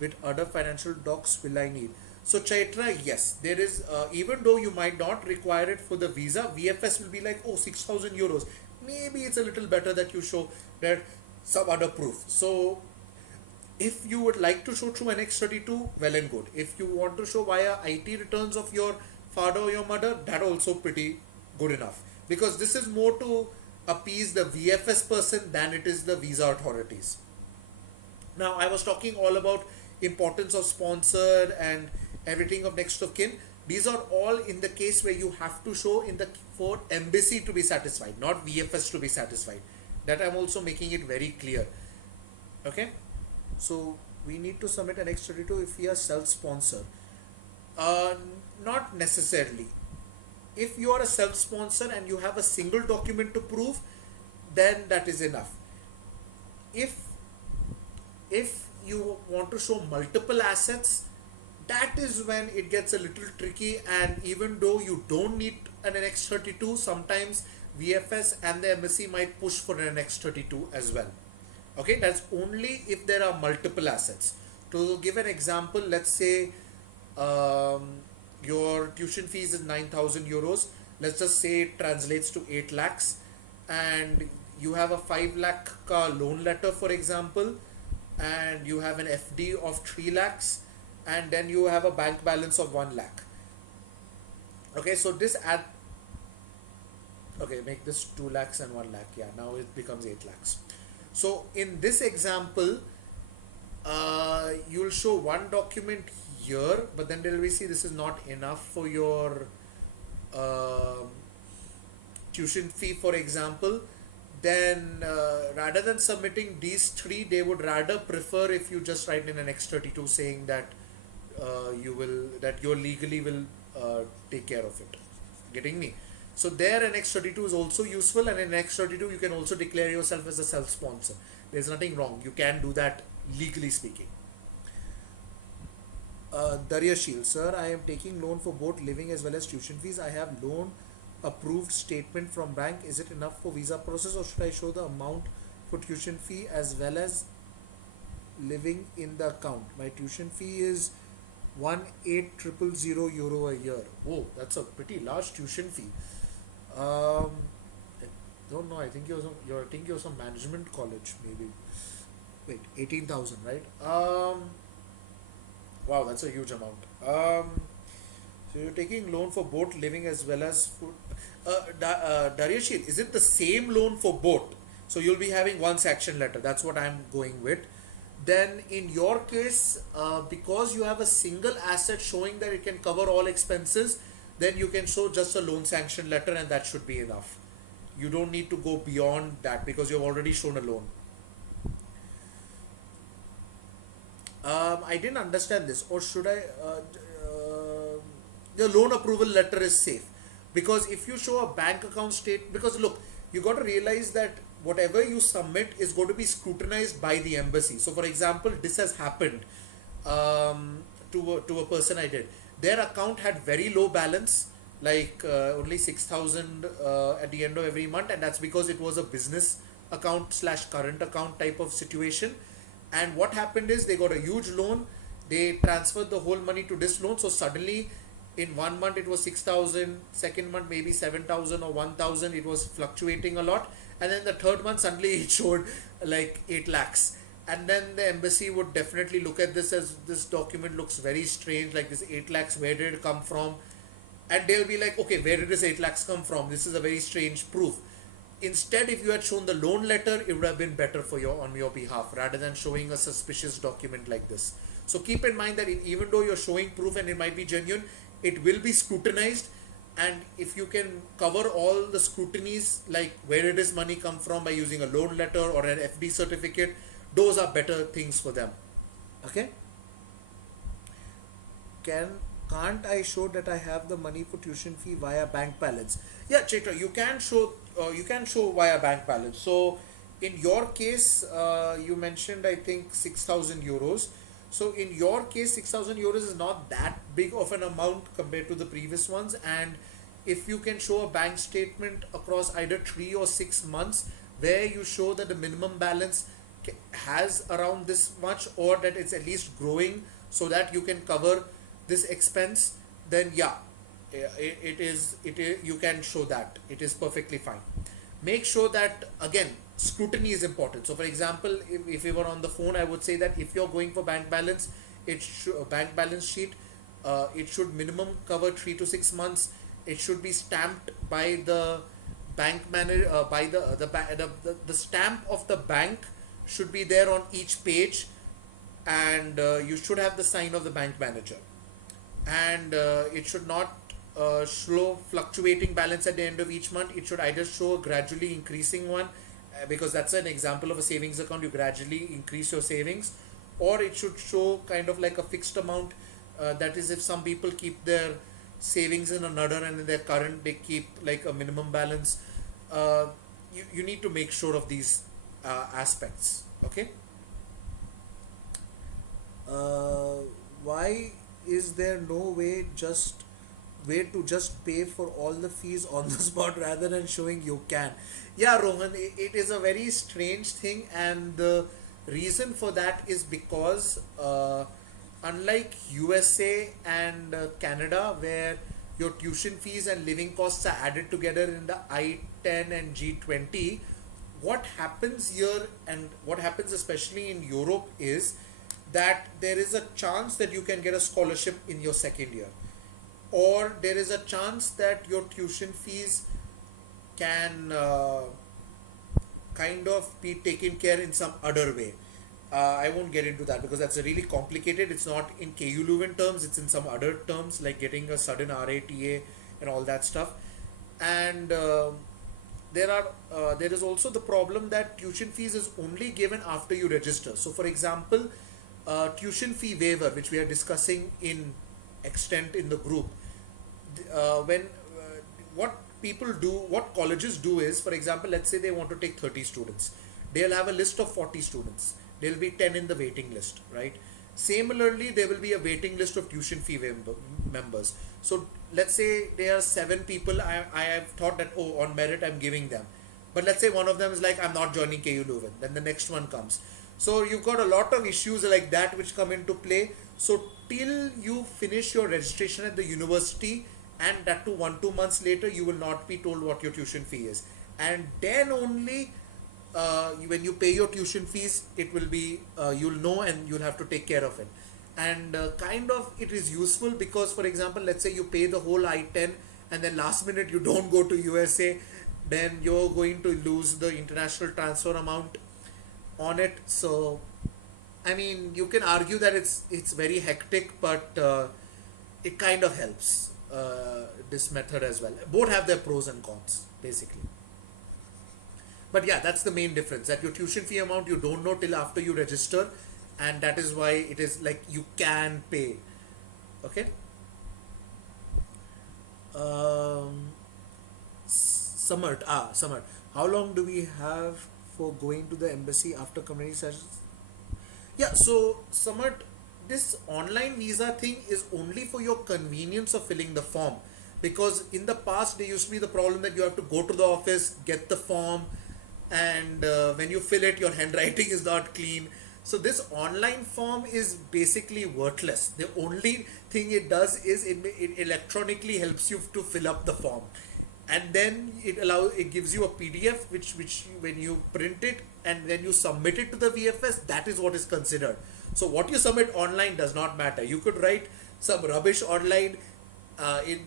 With other financial docs will I need? So Chaitra, yes, there is, even though you might not require it for the visa, VFS will be like, oh, 6,000 euros. Maybe it's a little better that you show that some other proof. So if you would like to show through NX32, well and good. If you want to show via IT returns of your father or your mother, that also pretty good enough. Because this is more to appease the VFS person than it is the visa authorities. Now I was talking all about importance of sponsor and everything of next of kin. These are all in the case where you have to show in the for embassy to be satisfied, not VFS to be satisfied. That I'm also making it very clear. Okay, so we need to submit an X32 if we are self-sponsor. Uh, Not necessarily. If you are a self-sponsor and you have a single document to prove, then that is enough. If you want to show multiple assets, that is when it gets a little tricky. And even though you don't need an NX32, sometimes VFS and the embassy might push for an NX32 as well. Okay, that's only if there are multiple assets. To give an example, let's say your tuition fees is 9,000 euros. Let's just say it translates to 8 lakhs, and you have a 5 lakh loan letter, for example, and you have an FD of 3 lakhs, and then you have a bank balance of 1 lakh. Okay, so make this 2 lakhs and 1 lakh. Yeah, now it becomes 8 lakhs. So in this example, you'll show one document here, but then they'll see this is not enough for your tuition fee, for example. Then rather than submitting these three, they would rather prefer if you just write in an X32 saying that you legally will take care of it. Getting me? So there an X32 is also useful, and in X32 you can also declare yourself as a self-sponsor. There's nothing wrong. You can do that legally speaking. Darya Shield, sir, I am taking loan for both living as well as tuition fees. I have loan approved statement from bank. Is it enough for visa process, or should I show the amount for tuition fee as well as living in the account? My tuition fee is 18,000 euro a year. Oh, that's a pretty large tuition fee. I don't know. I think you're some management college maybe. Wait, 18,000, right? Wow, that's a huge amount. So you're taking loan for both living as well as food. Daryashil, is it the same loan for both? So you'll be having one sanction letter. That's what I'm going with. Then in your case, because you have a single asset showing that it can cover all expenses, then you can show just a loan sanction letter and that should be enough. You don't need to go beyond that because you've already shown a loan. I didn't understand this, or should I? The loan approval letter is safe because if you show a bank account state, because look, you got to realize that whatever you submit is going to be scrutinized by the embassy. So, for example, this has happened to a person I did. Their account had very low balance, like only 6,000 at the end of every month, and that's because it was a business account / current account type of situation. And what happened is they got a huge loan, they transferred the whole money to this loan, so suddenly In one month it was 6,000, second month maybe 7,000 or 1,000. It was fluctuating a lot, and then the third month suddenly it showed like 8 lakhs. And then the embassy would definitely look at this as, this document looks very strange, like this 8 lakhs, where did it come from? And they'll be like, okay, where did this 8 lakhs come from? This is a very strange proof. Instead, if you had shown the loan letter, it would have been better for your on your behalf rather than showing a suspicious document like this. So keep in mind that even though you're showing proof and it might be genuine, it will be scrutinized. And if you can cover all the scrutinies, like where did this money come from, by using a loan letter or an FD certificate, those are better things for them. Okay. can can't I show that I have the money for tuition fee via bank balance? Yeah, Chaitra, you can show via bank balance. So in your case, you mentioned I think 6,000 euros. So in your case, 6,000 euros is not that big of an amount compared to the previous ones. And if you can show a bank statement across either 3 or 6 months where you show that the minimum balance has around this much, or that it's at least growing so that you can cover this expense, then yeah, it is you can show that it is perfectly fine. Make sure that, again, scrutiny is important. So for example, if we were on the phone, I would say that if you're going for bank balance, it should bank balance sheet, it should minimum cover 3 to 6 months. It should be stamped by the bank manager, by the stamp of the bank should be there on each page. And you should have the sign of the bank manager. And it should not show fluctuating balance at the end of each month. It should either show a gradually increasing one, because that's an example of a savings account. You gradually increase your savings, or it should show kind of like a fixed amount. That is, if some people keep their savings in another and in their current they keep like a minimum balance. You need to make sure of these aspects. Okay. uh, why is there no way to just pay for all the fees on the spot rather than showing you can? Yeah, Rohan, it is a very strange thing, and the reason for that is because unlike USA and Canada, where your tuition fees and living costs are added together in the I-10 and G20, what happens here, and what happens especially in Europe, is that there is a chance that you can get a scholarship in your second year, or there is a chance that your tuition fees can kind of be taken care in some other way. I won't get into that because that's a really complicated. It's not in KU Leuven terms, it's in some other terms like getting a sudden RATA and all that stuff. And there is also the problem that tuition fees is only given after you register. So for example, tuition fee waiver, which we are discussing in extent in the group, when what people do, what colleges do is, for example, let's say they want to take 30 students, they'll have a list of 40 students, there'll be 10 in the waiting list, right? Similarly, there will be a waiting list of tuition fee members. So let's say there are 7 people. I have thought that, oh, on merit I'm giving them, but let's say one of them is like, I'm not joining KU Leuven, then the next one comes. So you've got a lot of issues like that which come into play. So till you finish your registration at the university, and that too 1 2 months later, you will not be told what your tuition fee is. And then only when you pay your tuition fees, it will be you'll know, and you'll have to take care of it. And kind of it is useful because, for example, let's say you pay the whole I-10 and then last minute you don't go to USA, then you're going to lose the international transfer amount on it. So I mean, you can argue that it's very hectic, but it kind of helps, this method as well. Both have their pros and cons, basically. But yeah, that's the main difference. That your tuition fee amount you don't know till after you register, and that is why it is like you can pay. Okay. Um, Samart. How long do we have for going to the embassy after community sessions? Yeah, so Samart, this online visa thing is only for your convenience of filling the form, because in the past there used to be the problem that you have to go to the office, get the form, and when you fill it, your handwriting is not clean. So this online form is basically worthless. The only thing it does is it electronically helps you to fill up the form, and then it gives you a PDF which when you print it and then you submit it to the VFS, that is what is considered. So what you submit online does not matter. You could write some rubbish online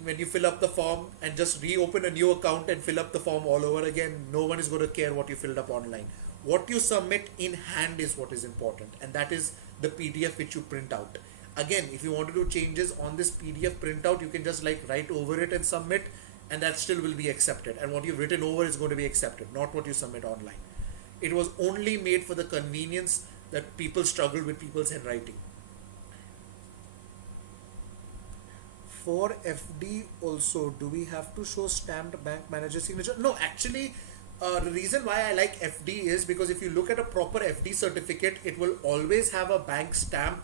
when you fill up the form and just reopen a new account and fill up the form all over again. No one is going to care what you filled up online. What you submit in hand is what is important, and that is the PDF which you print out. Again, if you want to do changes on this PDF printout, you can just like write over it and submit, and that still will be accepted. And what you've written over is going to be accepted, not what you submit online. It was only made for the convenience that people struggle with people's handwriting. For FD also, do we have to show stamped bank manager signature? No, actually, the reason why I like FD is because if you look at a proper FD certificate, it will always have a bank stamp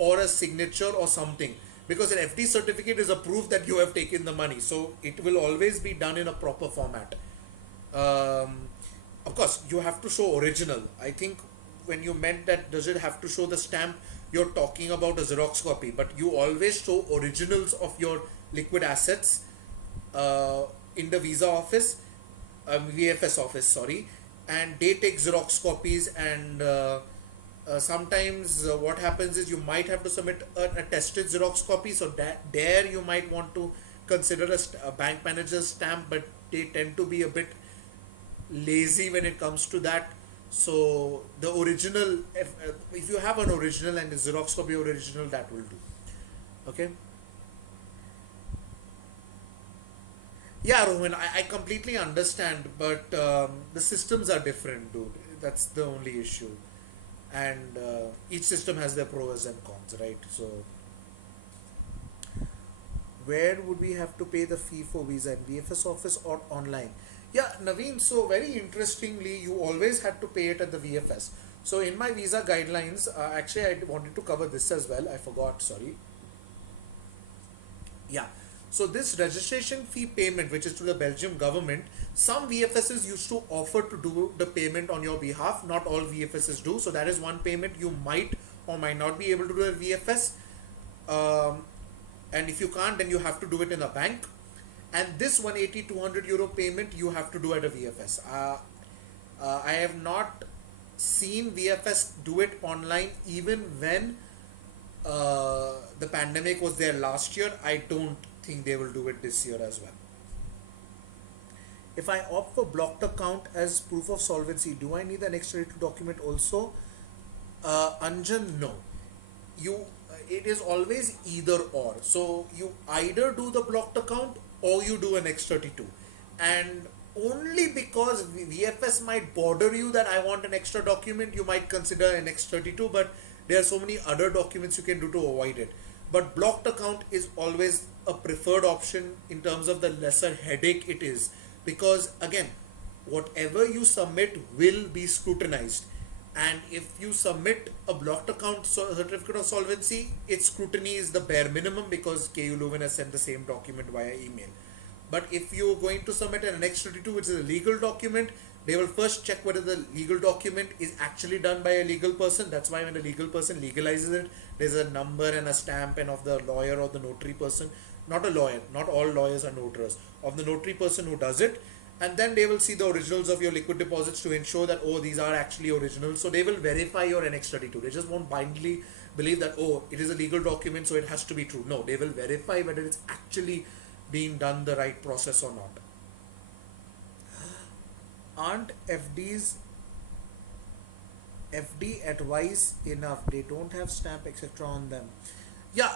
or a signature or something. Because an FD certificate is a proof that you have taken the money, so it will always be done in a proper format. Um, of course, you have to show original. I think when you meant that, does it have to show the stamp? You're talking about a Xerox copy, but you always show originals of your liquid assets uh, in the visa office, VFS office, sorry, and they take Xerox copies. And sometimes what happens is you might have to submit a tested Xerox copy, so that there you might want to consider a bank manager's stamp, but they tend to be a bit lazy when it comes to that. So the original, if you have an original and a Xerox copy original, that will do. Okay. Yeah, Rohan, I completely understand, but the systems are different, dude. That's the only issue. And each system has their pros and cons, right? So where would we have to pay the fee for visa, in VFS office or online? Yeah, Naveen, so very interestingly, you always had to pay it at the VFS. So in my visa guidelines, actually I wanted to cover this as well, I forgot, sorry. Yeah. So this registration fee payment, which is to the Belgium government, some VFSs used to offer to do the payment on your behalf. Not all VFSs do. So that is one payment you might or might not be able to do at VFS. Um, and if you can't, then you have to do it in a bank. And this 180 200 euro payment you have to do at a VFS. I have not seen VFS do it online even when the pandemic was there last year. I don't think they will do it this year as well. If I opt for blocked account as proof of solvency, do I need the next 32 document also? Anjan, no. You, it is always either or. So you either do the blocked account or you do an X32, and only because VFS might bother you that I want an extra document, you might consider an X32, but there are so many other documents you can do to avoid it. But blocked account is always a preferred option in terms of the lesser headache it is, because again, whatever you submit will be scrutinized, and if you submit a blocked account certificate of solvency, its scrutiny is the bare minimum because KU Leuven has sent the same document via email. But if you're going to submit an Annex 32, which is a legal document, they will first check whether the legal document is actually done by a legal person. That's why when a legal person legalizes it, there's a number and a stamp and of the lawyer or the notary person, not a lawyer, not all lawyers are notaries, of the notary person who does it. And then they will see the originals of your liquid deposits to ensure that, oh, these are actually originals. So they will verify your Annex 32. They just won't blindly believe that, oh, it is a legal document, so it has to be true. No, they will verify whether it's actually being done the right process or not. Aren't FD advice enough? They don't have stamp etc. on them. Yeah,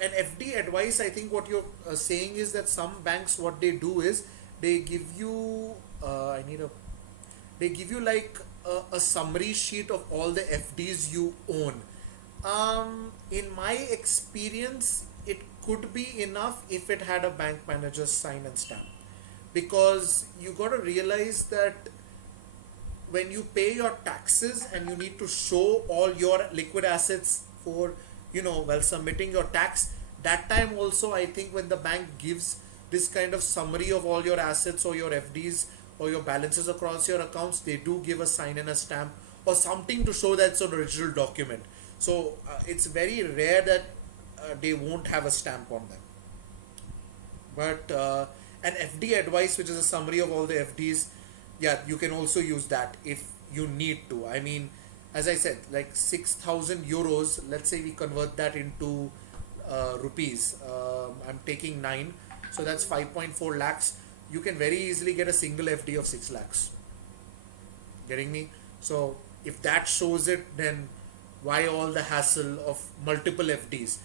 an FD advice, I think what you're saying is that some banks, what they do is they give you, I need a, they give you like a summary sheet of all the FDs you own. In my experience, it could be enough if it had a bank manager's sign and stamp, because you got to realize that when you pay your taxes and you need to show all your liquid assets for, while submitting your tax, that time also I think when the bank gives this kind of summary of all your assets or your FDs or your balances across your accounts, they do give a sign and a stamp or something to show that it's an original document. So it's very rare that they won't have a stamp on them. But an FD advice, which is a summary of all the FDs, yeah, you can also use that if you need to. I mean, as I said, like 6,000 euros, let's say we convert that into rupees. I'm taking 9, so that's 5.4 lakhs. You can very easily get a single FD of 6 lakhs. Getting me? So if that shows it, then why all the hassle of multiple FDs?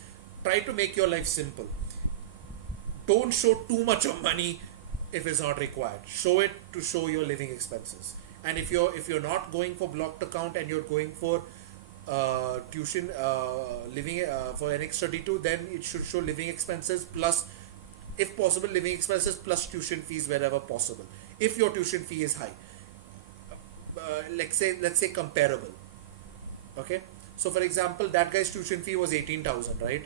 Try to make your life simple. Don't show too much of money if it's not required. Show it to show your living expenses. And if you're not going for blocked account and you're going for tuition living for NX32, then it should show living expenses plus, if possible, living expenses plus tuition fees wherever possible. If your tuition fee is high, let's say comparable. Okay, so for example, that guy's tuition fee was 18,000, right?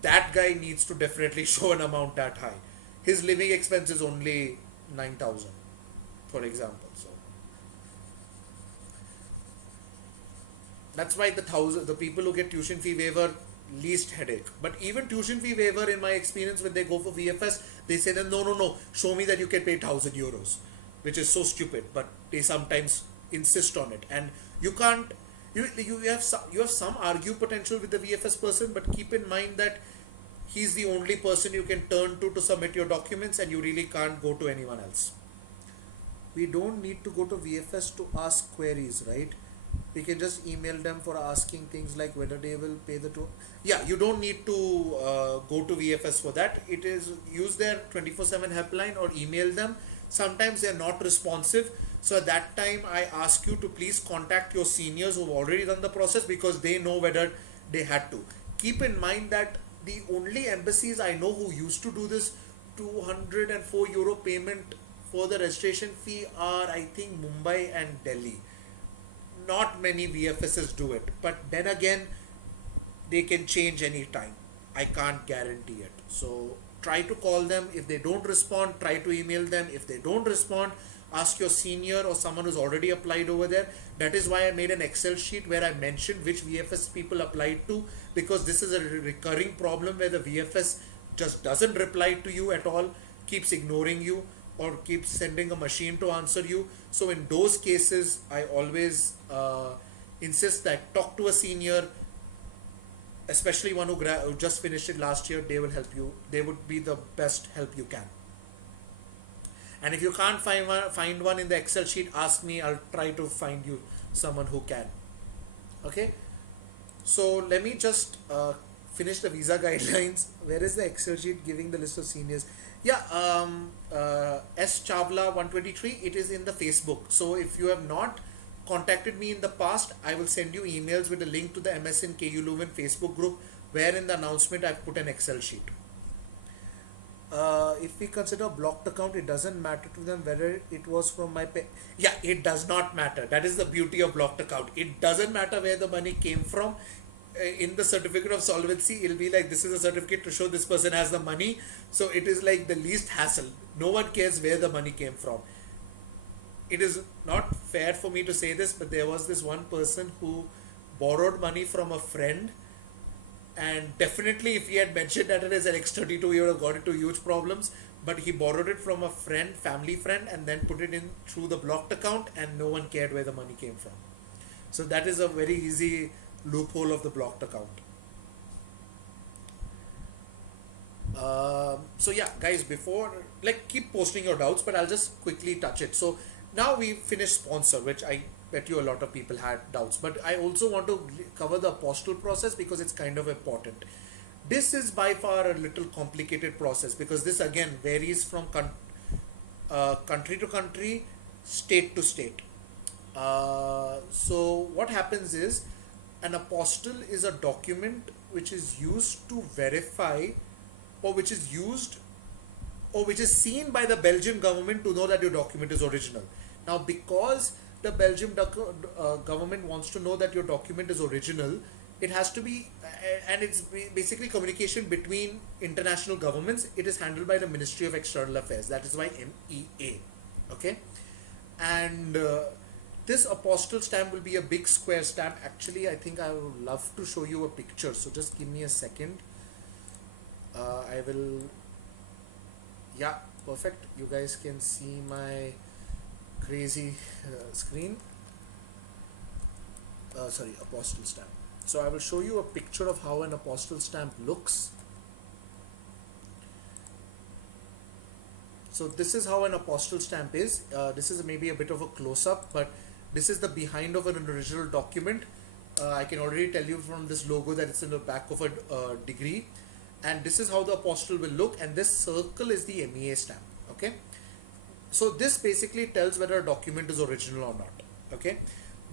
That guy needs to definitely show an amount that high. His living expense is only 9,000, for example. So that's why the people who get tuition fee waiver, least headache. But even tuition fee waiver, in my experience, when they go for VFS, they say that no, show me that you can pay 1,000 euros, which is so stupid. But they sometimes insist on it, and you can't. You have some argue potential with the VFS person, but keep in mind that he's the only person you can turn to submit your documents, and you really can't go to anyone else. We don't need to go to VFS to ask queries, right? We can just email them for asking things like whether they will pay the tour. Yeah, you don't need to go to VFS for that. It is, use their 24/7 helpline or email them. Sometimes they're not responsive. So at that time, I ask you to please contact your seniors who've already done the process, because they know whether they had to. Keep in mind that the only embassies I know who used to do this 204 euro payment for the registration fee are, I think, Mumbai and Delhi. Not many VFSs do it, but then again, they can change any time. I can't guarantee it. So try to call them. If they don't respond, try to email them. If they don't respond, ask your senior or someone who's already applied over there. That is why I made an Excel sheet where I mentioned which VFS people applied to, because this is a recurring problem where the VFS just doesn't reply to you at all, keeps ignoring you, or keeps sending a machine to answer you. So in those cases, I always insist that talk to a senior, especially one who just finished it last year. They will help you. They would be the best help you can. And if you can't find one in the Excel sheet, ask me. I'll try to find you someone who can. Okay. So let me just finish the visa guidelines. Where is the Excel sheet giving the list of seniors? Yeah, S Chawla 123. It is in the Facebook. So if you have not contacted me in the past, I will send you emails with a link to the MSN KU Leuven Facebook group, where in the announcement I've put an Excel sheet. If we consider blocked account, it doesn't matter to them whether it was from my pay. Yeah, it does not matter. That is the beauty of blocked account. It doesn't matter where the money came from. In the certificate of solvency, it'll be like, this is a certificate to show this person has the money. So it is like the least hassle. No one cares where the money came from. It is not fair for me to say this, but there was this one person who borrowed money from a friend, and definitely if he had mentioned that it is an X32, he would have got into huge problems. But he borrowed it from a friend, family friend, and then put it in through the blocked account, and no one cared where the money came from. So that is a very easy loophole of the blocked account. So yeah, guys, before, like, keep posting your doubts, but I'll just quickly touch it. So now we finished sponsor, which I bet you a lot of people had doubts, but I also want to cover the apostille process because it's kind of important. This is by far a little complicated process, because this again varies from country to country, state to state. So what happens is, an apostille is a document which is used to verify, or which is used, or which is seen by the Belgian government to know that your document is original. Now, because the Belgian government wants to know that your document is original, it has to be, and it's basically communication between international governments. It is handled by the Ministry of External Affairs. That is why MEA. Okay, and This apostle stamp will be a big square stamp. Actually, I think I would love to show you a picture. So just give me a second. I will. Yeah, perfect. You guys can see my crazy screen. Sorry, apostle stamp. So I will show you a picture of how an apostle stamp looks. So this is how an apostle stamp is. This is maybe a bit of a close-up, but this is the behind of an original document. I can already tell you from this logo that it's in the back of a degree, and this is how the apostle will look, and this circle is the MEA stamp. Okay, so this basically tells whether a document is original or not. Okay,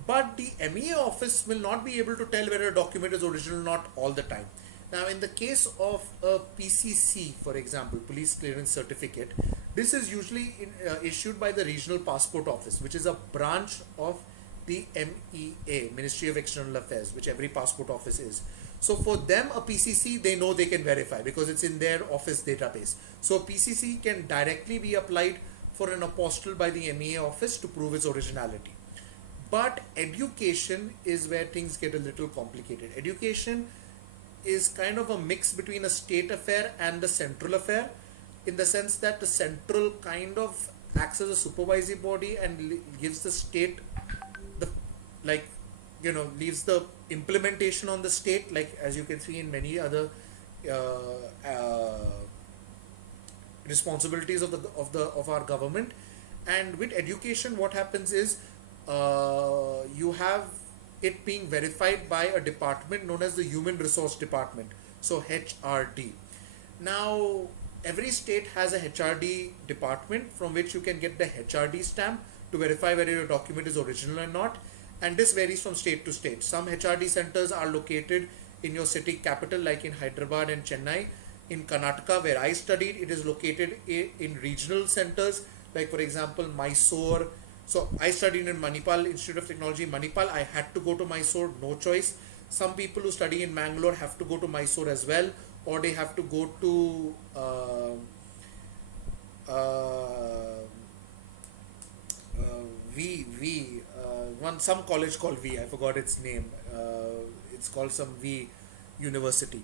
but the MEA office will not be able to tell whether a document is original or not all the time. Now, in the case of a PCC, for example, police clearance certificate, this is usually issued by the regional passport office, which is a branch of the MEA, Ministry of External Affairs, which every passport office is. So for them, a PCC, they know they can verify because it's in their office database. So a PCC can directly be applied for an apostille by the MEA office to prove its originality. But education is where things get a little complicated. Education is kind of a mix between a state affair and the central affair, in the sense that the central kind of acts as a supervisory body and gives the state the, like, leaves the implementation on the state, like as you can see in many other responsibilities of our government. And with education, what happens is you have it being verified by a department known as the Human Resource Department, so HRD. Now, every state has a HRD department from which you can get the HRD stamp to verify whether your document is original or not, and this varies from state to state. Some HRD centers are located in your city capital, like in Hyderabad and Chennai. In Karnataka, where I studied, it is located in regional centers, like for example Mysore. So I studied in Manipal Institute of Technology, Manipal. I had to go to Mysore, no choice. Some people who study in Mangalore have to go to Mysore as well, or they have to go to some college called V. I forgot its name. It's called some V University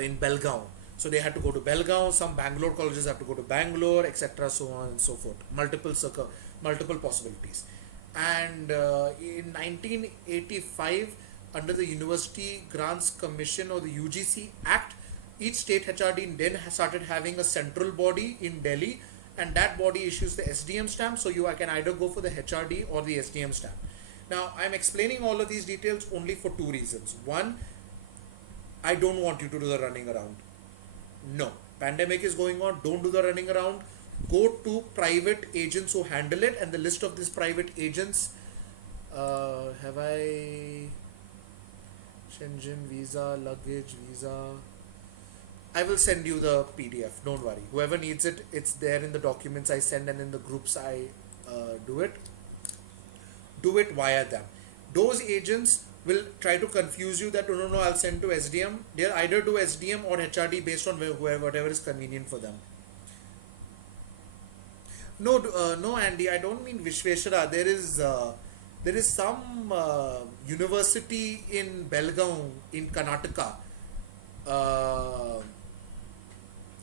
in Belgaum. So they had to go to Belgaum. Some Bangalore colleges have to go to Bangalore, etc. So on and so forth. Multiple possibilities. And in 1985, under the University Grants Commission or the UGC Act, each state HRD then started having a central body in Delhi, and that body issues the SDM stamp. So you can either go for the HRD or the SDM stamp. Now, I'm explaining all of these details only for two reasons. One, I don't want you to do the running around. No, pandemic is going on. Don't do the running around. Go to private agents who handle it, and the list of these private agents, have I Shenzhen visa, luggage visa, I will send you the PDF, don't worry. Whoever needs it, it's there in the documents I send, and in the groups I do it via them. Those agents will try to confuse you that no, I'll send to SDM. They'll either do SDM or HRD based on whatever is convenient for them. No, Andy, I don't mean Vishveshwara. There is some university in Belgaum in Karnataka.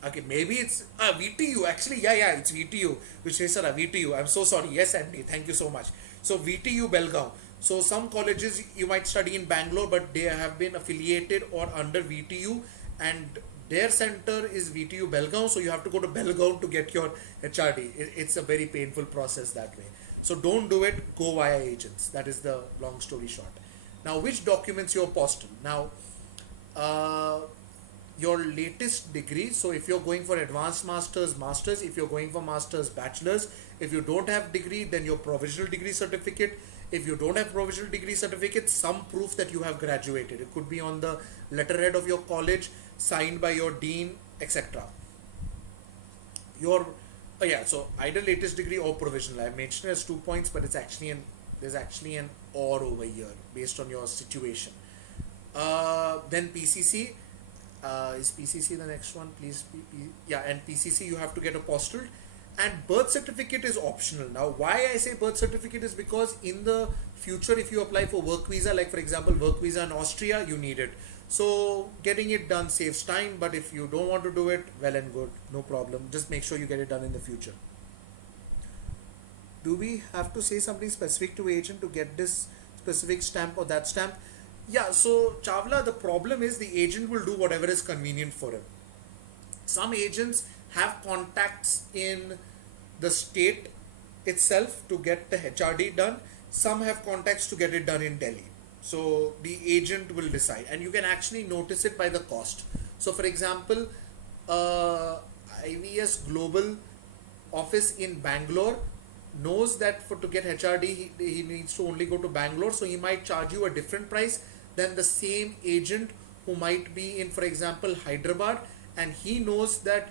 Okay, maybe it's VTU. Actually, yeah, it's VTU. Vishveshwara, VTU. I'm so sorry. Yes, Andy, thank you so much. So VTU Belgaum. So some colleges you might study in Bangalore, but they have been affiliated or under VTU, and their center is VTU Belgaum. So you have to go to Belgaum to get your HRD. It's a very painful process that way. So don't do it. Go via agents. That is the long story short. Now, which documents your postal? Now, your latest degree. So if you're going for advanced masters, if you're going for masters, bachelors, if you don't have degree, then your provisional degree certificate. If you don't have provisional degree certificate, some proof that you have graduated. It could be on the letterhead of your college, signed by your dean, etc. So either latest degree or provisional. I mentioned as 2 points, but there's actually an or over here based on your situation. Then PCC. Is PCC the next one? Please. And PCC you have to get apostilled. And birth certificate is optional. Now why I say birth certificate is because in the future, if you apply for work visa, like for example work visa in Austria, you need it. So getting it done saves time, but if you don't want to do it, well and good, no problem, just make sure you get it done in the future. Do we have to say something specific to agent to get this specific stamp or that stamp? Yeah, so Chawla, the problem is the agent will do whatever is convenient for him. Some agents have contacts in the state itself to get the HRD done. Some have contacts to get it done in Delhi. So the agent will decide, and you can actually notice it by the cost. So, for example, uh, IVS Global office in Bangalore knows that for to get HRD he needs to only go to Bangalore, so he might charge you a different price than the same agent who might be in, for example, Hyderabad, and he knows that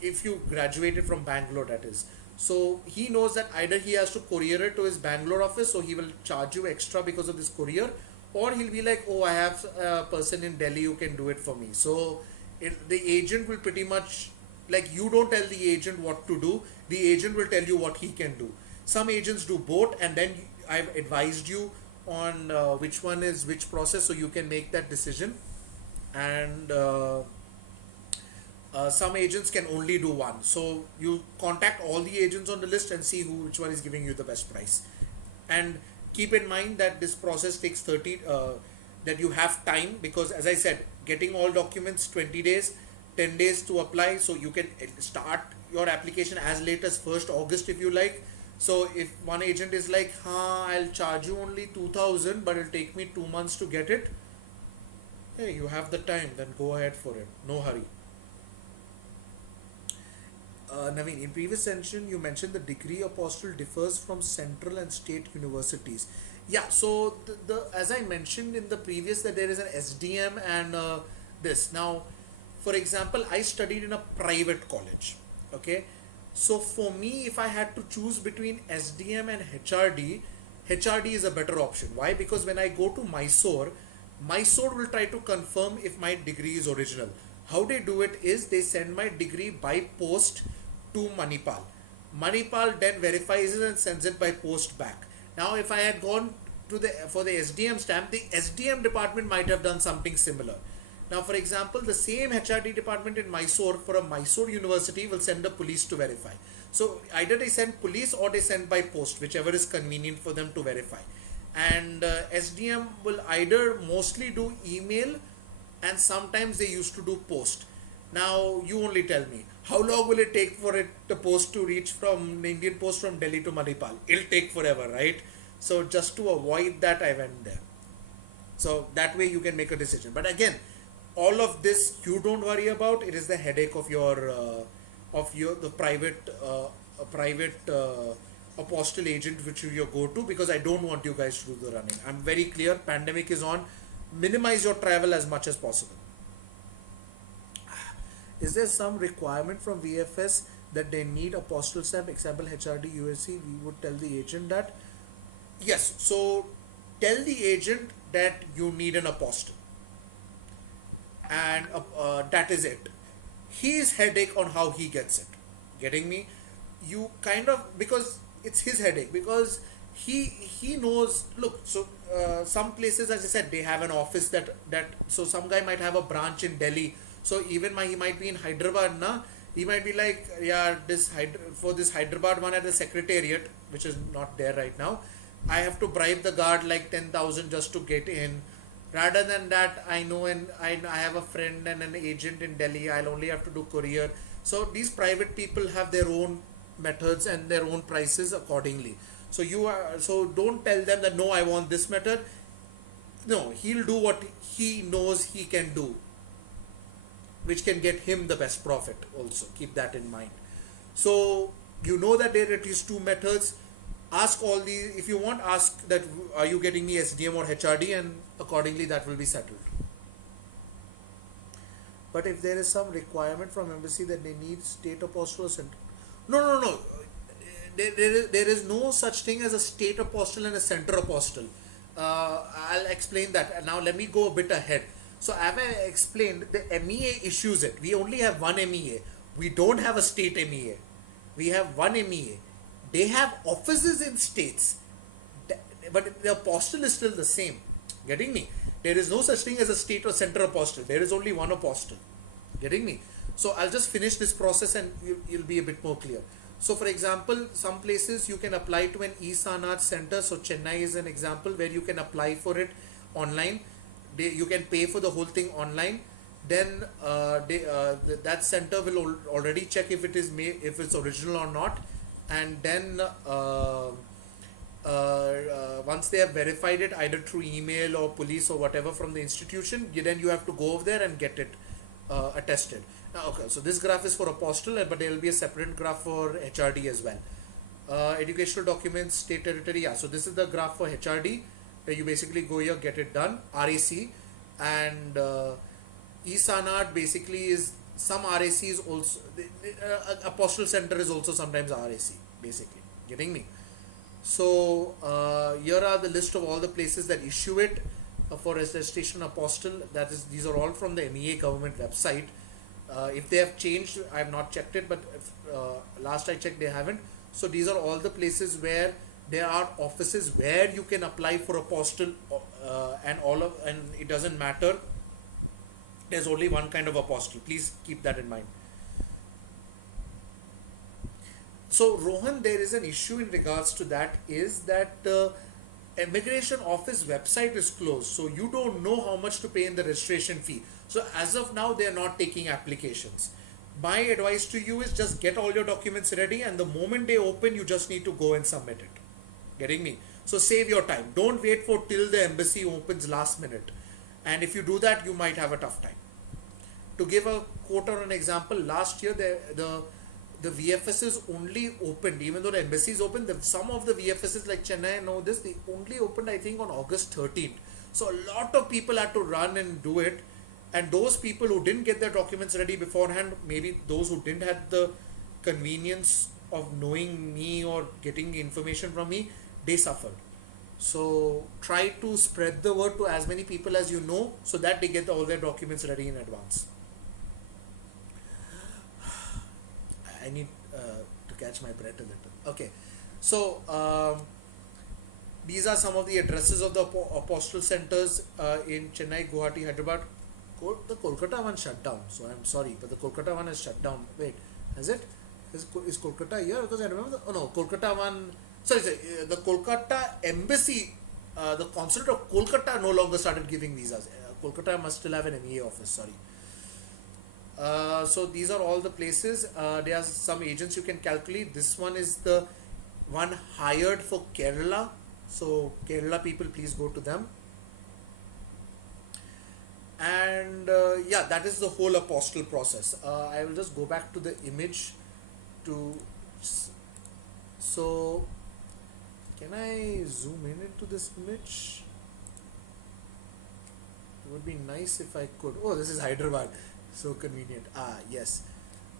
if you graduated from Bangalore, that is. So he knows that either he has to courier it to his Bangalore office, so he will charge you extra because of this courier, or he'll be like, oh, I have a person in Delhi who can do it for me. So the agent will pretty much, like, you don't tell the agent what to do, the agent will tell you what he can do. Some agents do both, and then I've advised you on which one is which process, so you can make that decision. And some agents can only do one, so you contact all the agents on the list and see which one is giving you the best price. And keep in mind that this process takes 30 that you have time, because as I said, getting all documents 20 days, 10 days to apply, so you can start your application as late as 1st August if you like. So if one agent is like, I'll charge you only 2000 but it'll take me 2 months to get it, hey, you have the time, then go ahead for it, no hurry. Naveen, in previous session you mentioned the degree apostle differs from central and state universities. Yeah, so the as I mentioned in the previous, that there is an SDM and this. Now, for example, I studied in a private college. Okay, so for me, if I had to choose between SDM and HRD, HRD is a better option. Why? Because when I go to Mysore, Mysore will try to confirm if my degree is original. How they do it is they send my degree by post to Manipal. Manipal then verifies it and sends it by post back. Now, if I had gone to the for the SDM stamp, the SDM department might have done something similar. Now, for example, the same HRD department in Mysore for a Mysore university will send the police to verify. So either they send police or they send by post, whichever is convenient for them to verify. And SDM will either mostly do email, and sometimes they used to do post. Now you only tell me, how long will it take for it the post to reach from the Indian Post from Delhi to Manipal? It'll take forever, right? So just to avoid that, I went there. So that way you can make a decision. But again, all of this you don't worry about. It is the headache of your the private apostle agent which you go to, because I don't want you guys to do the running. I'm very clear. Pandemic is on. Minimize your travel as much as possible. Is there some requirement from VFS that they need apostle stamp? Example HRD USC. We would tell the agent that. Yes. So tell the agent that you need an apostle, and that is it. His headache on how he gets it. Getting me? You kind of, because it's his headache, because he knows. Look, so some places, as I said, they have an office that so some guy might have a branch in Delhi. So even he might be in Hyderabad, na. He might be like, yeah, for this Hyderabad one at the secretariat, which is not there right now, I have to bribe the guard like 10,000 just to get in. Rather than that, I know, and I have a friend and an agent in Delhi, I'll only have to do courier. So these private people have their own methods and their own prices accordingly. So don't tell them that no, I want this method. No, he'll do what he knows he can do, which can get him the best profit also. Keep that in mind. So you know that there are at least two methods. Ask all these. If you want, ask that are you getting me SDM or HRD, and accordingly that will be settled. But if there is some requirement from embassy that they need state apostle or center, no. There is no such thing as a state apostle and a center apostle. I'll explain that. Now let me go a bit ahead. So as I explained, the MEA issues it. We only have one MEA. We don't have a state MEA. We have one MEA. They have offices in states, but the apostle is still the same. Getting me? There is no such thing as a state or center apostle. There is only one apostle. Getting me? So I'll just finish this process and you'll be a bit more clear. So for example, some places you can apply to an e-Sanat center. So Chennai is an example where you can apply for it online. You can pay for the whole thing online. Then that center will already check if it is made, if it's original or not, and then once they have verified it either through email or police or whatever from the institution, then you have to go over there and get it attested. Now, okay, so this graph is for apostle, but there will be a separate graph for HRD as well. Educational documents, state territory. Yeah, so this is the graph for HRD, where you basically go here, get it done. RAC, and e-Sanat basically is some RAC is also apostle center is also sometimes RAC, basically. Getting me? So here are the list of all the places that issue it for registration apostle. That is, these are all from the MEA government website. If they have changed, I have not checked it, but last I checked, they haven't. So these are all the places where there are offices where you can apply for apostle, and it doesn't matter. There's only one kind of apostle. Please keep that in mind. So Rohan, there is an issue in regards to that, is that immigration office website is closed, so you don't know how much to pay in the registration fee. So as of now, they are not taking applications. My advice to you is just get all your documents ready, and the moment they open, you just need to go and submit it. Getting me? So save your time. Don't wait for till the embassy opens last minute. And if you do that, you might have a tough time. To give a quote or an example, last year the VFSs only opened, even though the embassies opened, some of the VFSs like Chennai know this, they only opened I think on August 13th. So a lot of people had to run and do it, and those people who didn't get their documents ready beforehand, maybe those who didn't have the convenience of knowing me or getting information from me, they suffered. So try to spread the word to as many people as you know, so that they get all their documents ready in advance. I need to catch my breath a little. Okay, so these are some of the addresses of the apostle centers in Chennai, Guwahati, Hyderabad. The Kolkata one shut down, so I'm sorry, but the Kolkata one is shut down. Wait, has it? Is Kolkata here? Because I remember Kolkata one. Sorry, the Kolkata embassy, the consulate of Kolkata no longer started giving visas. Kolkata must still have an MEA office. Sorry. So these are all the places. There are some agents you can calculate. This one is the one hired for Kerala. So Kerala people, please go to them. And yeah, that is the whole apostle process. I will just go back to the image to. So can I zoom in into this image? It would be nice if I could. Oh, this is Hyderabad. So convenient. Yes.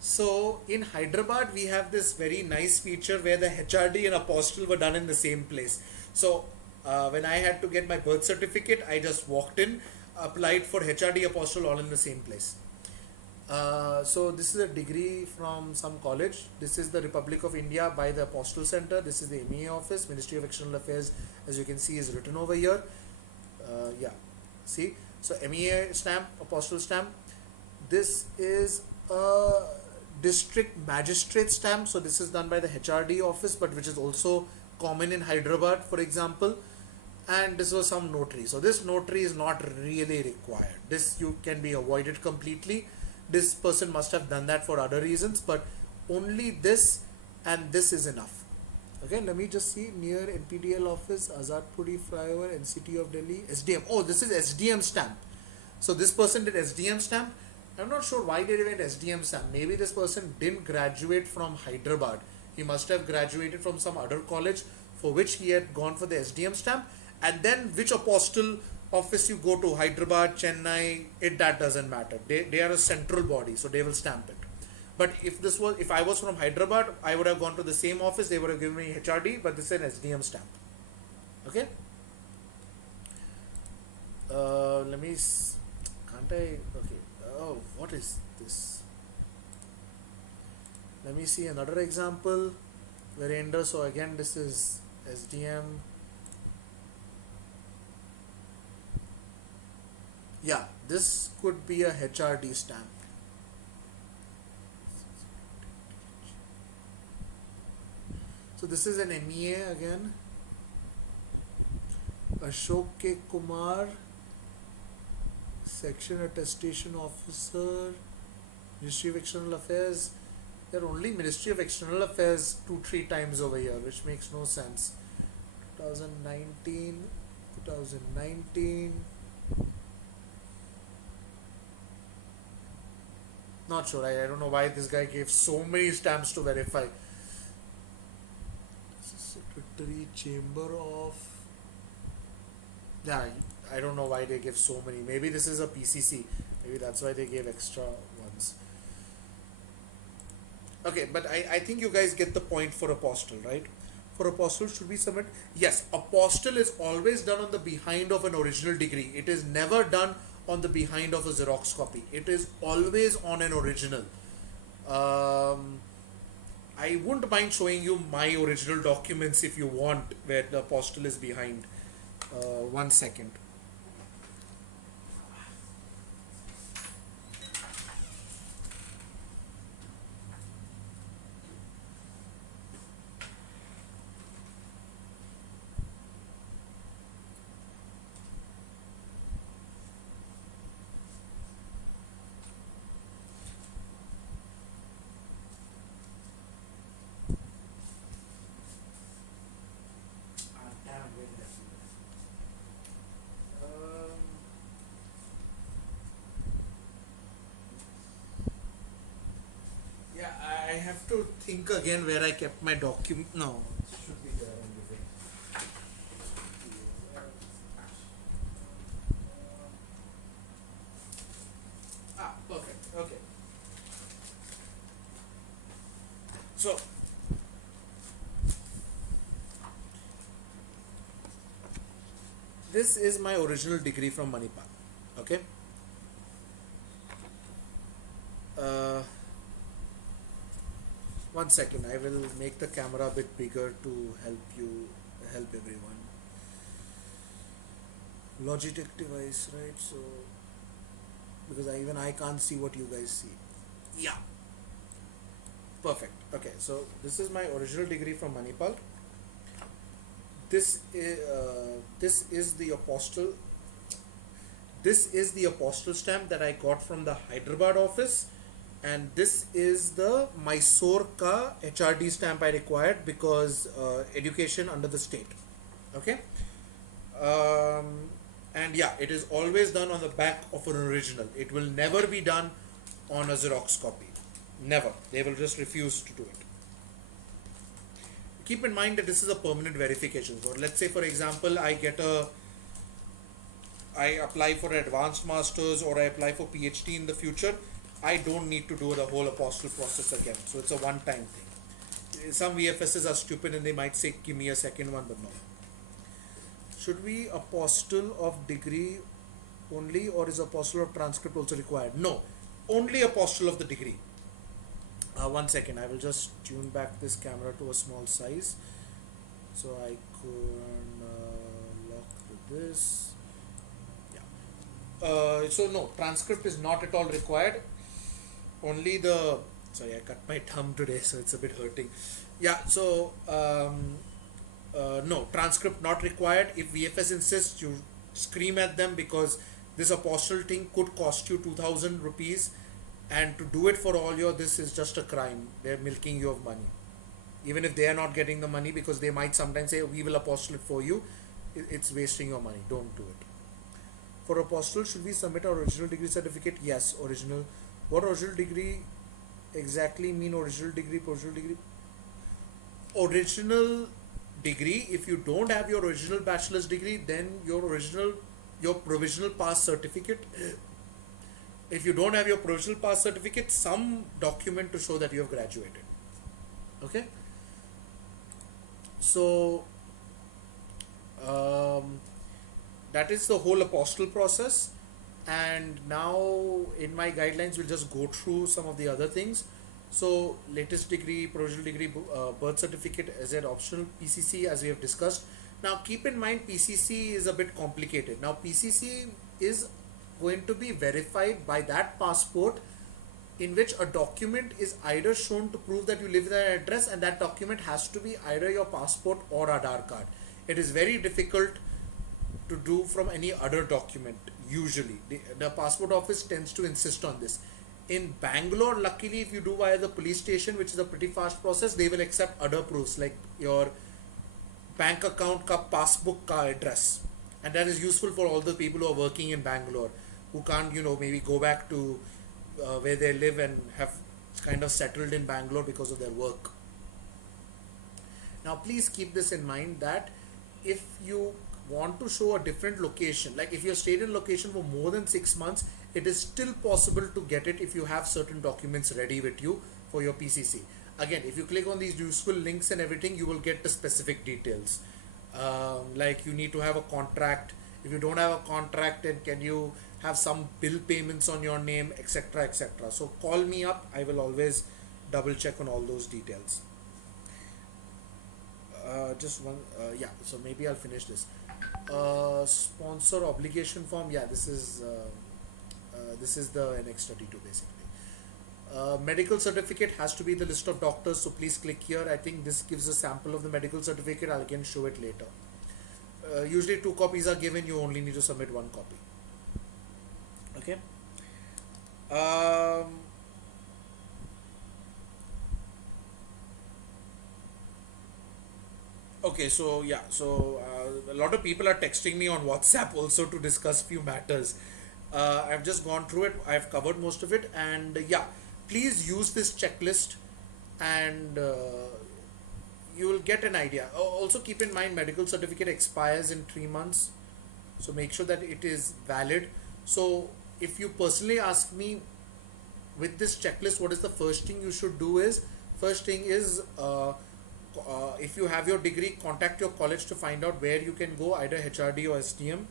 So in Hyderabad, we have this very nice feature where the HRD and apostle were done in the same place. So when I had to get my birth certificate, I just walked in, applied for HRD apostle all in the same place. So this is a degree from some college. This is the Republic of India by the Apostle Center. This is the MEA office, Ministry of External Affairs, as you can see is written over here. Yeah, see, so MEA stamp, Apostle stamp. This is a district magistrate stamp. So this is done by the HRD office, but which is also common in Hyderabad, for example. And this was some notary. So this notary is not really required. This you can be avoided completely. This person must have done that for other reasons, but only this and this is enough. Okay, let me just see, near NPDL office, Azadpuri flyover, NCT of Delhi, SDM. Oh, this is SDM stamp. So this person did SDM stamp. I'm not sure why they went SDM stamp. Maybe this person didn't graduate from Hyderabad. He must have graduated from some other college for which he had gone for the SDM stamp. And then which apostle office you go to, Hyderabad, Chennai, that doesn't matter. They are a central body, so they will stamp it. But if I was from Hyderabad, I would have gone to the same office. They would have given me HRD, but this is an SDM stamp. Okay. Let me. Can't I? Okay. Oh, what is this? Let me see another example. Virender, so again this is SDM. Yeah, this could be a HRD stamp. So this is an MEA again. Ashok K. Kumar, Section Attestation Officer, Ministry of External Affairs. They're only Ministry of External Affairs 2-3 times over here, which makes no sense. 2019, 2019. Not sure. I don't know why this guy gave so many stamps to verify. Secretary, Chamber of. Yeah, I don't know why they give so many. Maybe this is a PCC. Maybe that's why they gave extra ones. Okay, but I think you guys get the point for apostle, right? For apostle, should we submit? Yes, apostle is always done on the behind of an original degree. It is never done on the behind of a Xerox copy. It is always on an original. I wouldn't mind showing you my original documents if you want, where the apostle is behind. 1 second. Damn, where did I see that? Yeah, I have to think again where I kept my document. No, it should be there anyway. Perfect. Okay. So, this is my original degree from Manipal. Okay. Uh, 1 second. I will make the camera a bit bigger to help everyone. Logitech device, right? So, because even I can't see what you guys see. Yeah. Perfect. Okay. So this is my original degree from Manipal. This is the apostle. This is the apostle stamp that I got from the Hyderabad office, and this is the Mysore ka HRD stamp I required because education under the state. Okay. And yeah, it is always done on the back of an original. It will never be done on a Xerox copy. Never. They will just refuse to do it. Keep in mind that this is a permanent verification. So let's say, for example, I apply for advanced masters or I apply for PhD in the future. I don't need to do the whole apostle process again. So it's a one-time thing. Some VFSs are stupid and they might say, give me a second one, but no. Should we apostle of degree only, or is apostle of transcript also required? No, only apostle of the degree. 1 second, I will just tune back this camera to a small size so I can lock with this. Yeah. So no, transcript is not at all required. Only the, sorry, I cut my thumb today, so it's a bit hurting. Yeah, so no, transcript not required. If VFS insists, you scream at them, because this apostle thing could cost you 2000 rupees, and to do it for all your, this is just a crime. They're milking you of money, even if they are not getting the money, because they might sometimes say, we will apostle it for you. It's wasting your money. Don't do it. For apostle, should we submit our original degree certificate? Yes, original. What original degree exactly mean? Original degree, provisional degree? Original degree, if you don't have your original bachelor's degree, then your provisional pass certificate. If you don't have your provisional pass certificate, some document to show that you have graduated. Okay. So that is the whole apostle process. And now in my guidelines, we'll just go through some of the other things. So latest degree, provisional degree, birth certificate as an optional, PCC as we have discussed. Now keep in mind PCC is a bit complicated. Now PCC is going to be verified by that passport in which a document is either shown to prove that you live in that address, and that document has to be either your passport or Aadhaar card. It is very difficult to do from any other document usually. The passport office tends to insist on this. In Bangalore, luckily, if you do via the police station, which is a pretty fast process, they will accept other proofs like your bank account ka passbook ka address, and that is useful for all the people who are working in Bangalore who can't, maybe go back to where they live and have kind of settled in Bangalore because of their work. Now please keep this in mind that if you want to show a different location, like if you're stayed in location for more than 6 months, it is still possible to get it if you have certain documents ready with you for your PCC. Again, if you click on these useful links and everything, you will get the specific details. Like you need to have a contract. If you don't have a contract, then can you have some bill payments on your name, etc., etc. So call me up. I will always double check on all those details. Just one, yeah. So maybe I'll finish this. Sponsor obligation form. Yeah, this is the NX32 basically. Medical certificate has to be the list of doctors, so please click here. I think this gives a sample of the medical certificate. I'll again show it later. Usually 2 copies are given. You only need to submit 1 copy. Okay. Okay, so yeah, so a lot of people are texting me on WhatsApp also to discuss few matters. I've just gone through it. I've covered most of it, and yeah, please use this checklist, and you will get an idea. Also, keep in mind medical certificate expires in 3 months, so make sure that it is valid. So, if you personally ask me, with this checklist, what is the first thing you should do is first thing is if you have your degree, contact your college to find out where you can go, either HRD or STM.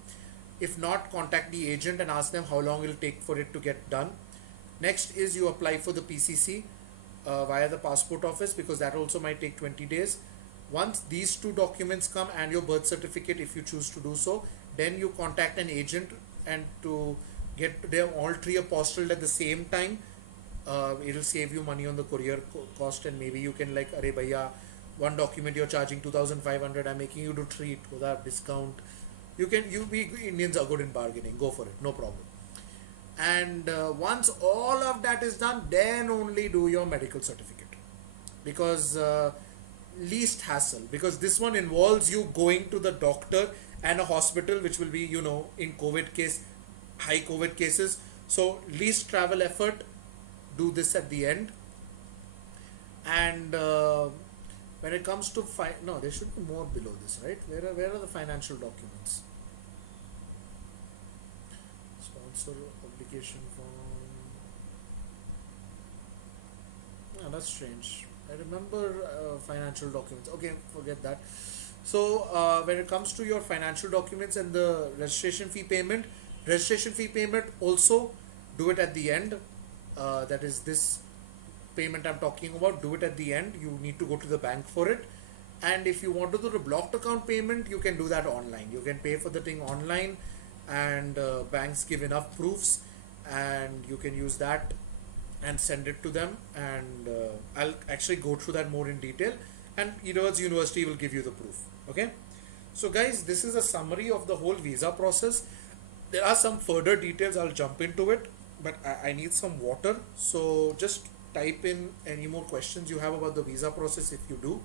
If not, contact the agent and ask them how long it will take for it to get done. Next is you apply for the PCC via the passport office, because that also might take 20 days. Once these 2 documents come and your birth certificate, if you choose to do so, then you contact an agent, and to get them all 3 apostilled at the same time, it'll save you money on the courier cost, and maybe you can like, Arey bhaiya, one document you're charging 2,500, I'm making you do 3 without discount. We Indians are good in bargaining, go for it, no problem. And once all of that is done, then only do your medical certificate, because least hassle, because this one involves you going to the doctor and a hospital, which will be, in high COVID cases, so least travel effort. Do this at the end. And when it comes to no, there should be more below this, right? Where are the financial documents? Sponsor obligation form. Yeah, that's strange. I remember financial documents. Okay, forget that. So when it comes to your financial documents and the registration fee payment also do it at the end. That is this payment I'm talking about. Do it at the end. You need to go to the bank for it. And if you want to do the blocked account payment, you can do that online. You can pay for the thing online, and banks give enough proofs, and you can use that and send it to them. And I'll actually go through that more in detail, and Edwards University will give you the proof. Okay. So guys, this is a summary of the whole visa process. There are some further details. I'll jump into it, but I need some water. So just type in any more questions you have about the visa process if you do.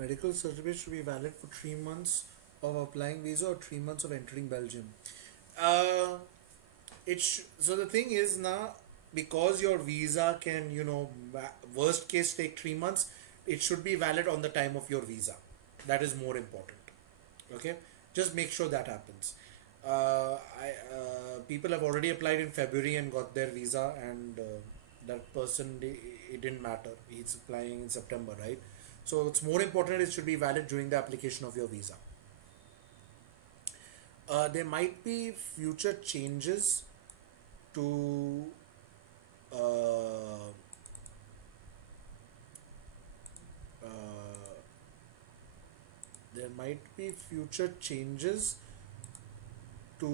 Medical certificate should be valid for 3 months of applying visa or 3 months of entering Belgium. Uh, so the thing is now, because your visa can, worst case take 3 months, it should be valid on the time of your visa. That is more important. Okay, just make sure that happens. People have already applied in February and got their visa, and that person, it didn't matter. He's applying in September, right? So it's more important. It should be valid during the application of your visa. There might be future changes to uh, uh, there might be future changes to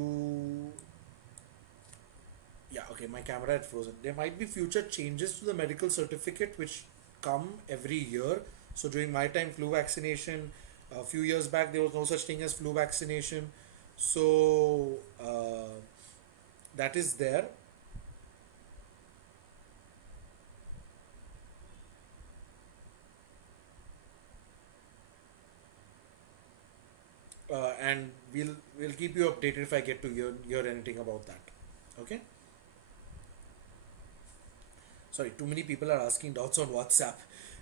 yeah, okay, my camera had frozen. There might be future changes to the medical certificate which come every year. So during my time, flu vaccination, a few years back, there was no such thing as flu vaccination. So that is there. And we'll keep you updated if I get to hear anything about that. Okay. Sorry, too many people are asking doubts on WhatsApp.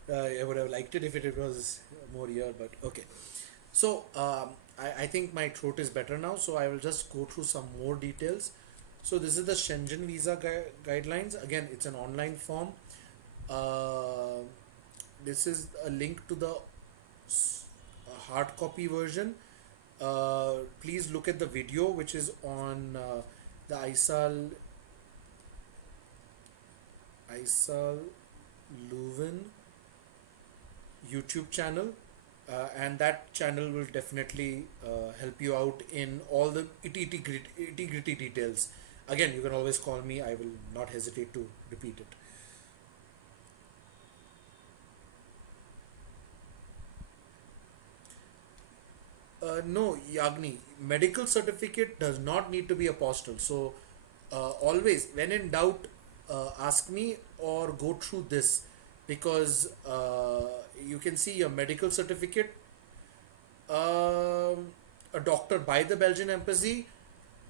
I would have liked it if it was more here, but okay. So I think my throat is better now, so I will just go through some more details. So this is the Shenzhen visa guidelines. Again, it's an online form. Uh, this is a link to the hard copy version. Please look at the video which is on the Isal Leuven YouTube channel, and that channel will definitely help you out in all the itty gritty details. Again, you can always call me. I will not hesitate to repeat it. No, Yagni, medical certificate does not need to be apostille. So, always, when in doubt, ask me or go through this, because you can see your medical certificate, a doctor by the Belgian embassy,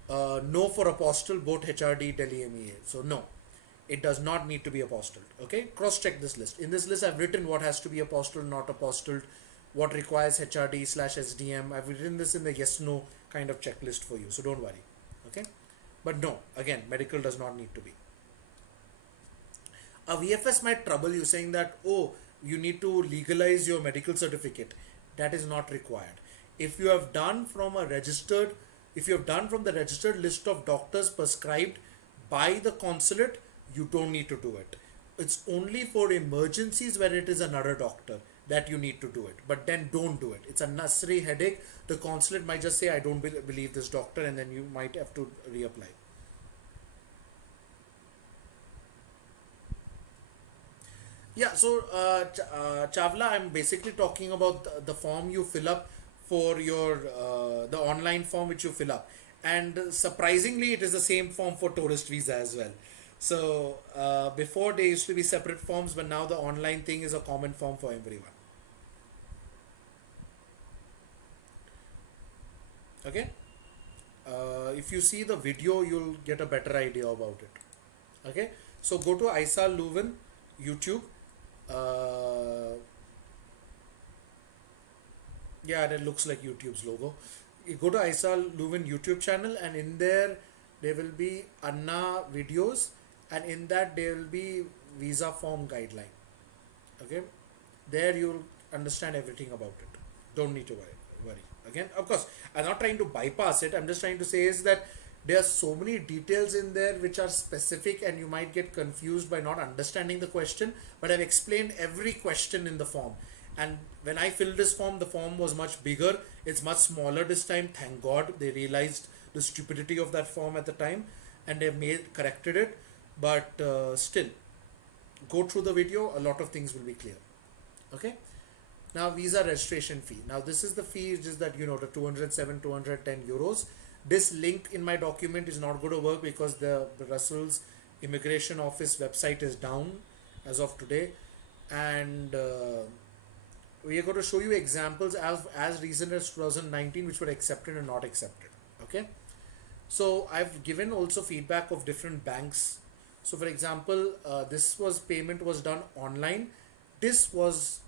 no for apostille, both HRD, Delhi MEA. So, no, it does not need to be apostilled. Okay, cross check this list. In this list, I've written what has to be apostilled, not apostilled, what requires HRD slash SDM. I've written this in the yes no kind of checklist for you, so don't worry. Okay, but no, again, medical does not need to be. A VFS might trouble you saying that, oh, you need to legalize your medical certificate. That is not required. If you have done from a registered, if you have done from the registered list of doctors prescribed by the consulate, you don't need to do it. It's only for emergencies where it is another doctor that you need to do it. But then don't do it. It's a necessary headache. The consulate might just say, I don't believe this doctor, and then you might have to reapply. Yeah, so Chawla, I'm basically talking about the form you fill up for your the online form which you fill up, and surprisingly, it is the same form for tourist visa as well. So before there used to be separate forms, but now the online thing is a common form for everyone. Okay, if you see the video, you'll get a better idea about it. Okay, so go to Isa Leuven YouTube. Uh, Yeah, that looks like YouTube's logo. You go to Aisal Leuven YouTube channel, and in there will be Anna videos, and in that there will be visa form guideline. Okay, there you'll understand everything about it. Don't need to worry. Again, of course, I'm not trying to bypass it. I'm just trying to say is that there are so many details in there which are specific, and you might get confused by not understanding the question. But I've explained every question in the form, and when I filled this form, the form was much bigger. It's much smaller this time. Thank God they realized the stupidity of that form at the time, and they've made corrected it. But still, go through the video. A lot of things will be clear. Okay. Now visa registration fee. Now this is the fee, just that the 207 210 euros. This link in my document is not going to work because the Brussels immigration office website is down as of today, and we are going to show you examples as recent as 2019 which were accepted and not accepted. Okay, so I've given also feedback of different banks. So for example, this was payment was done online. This was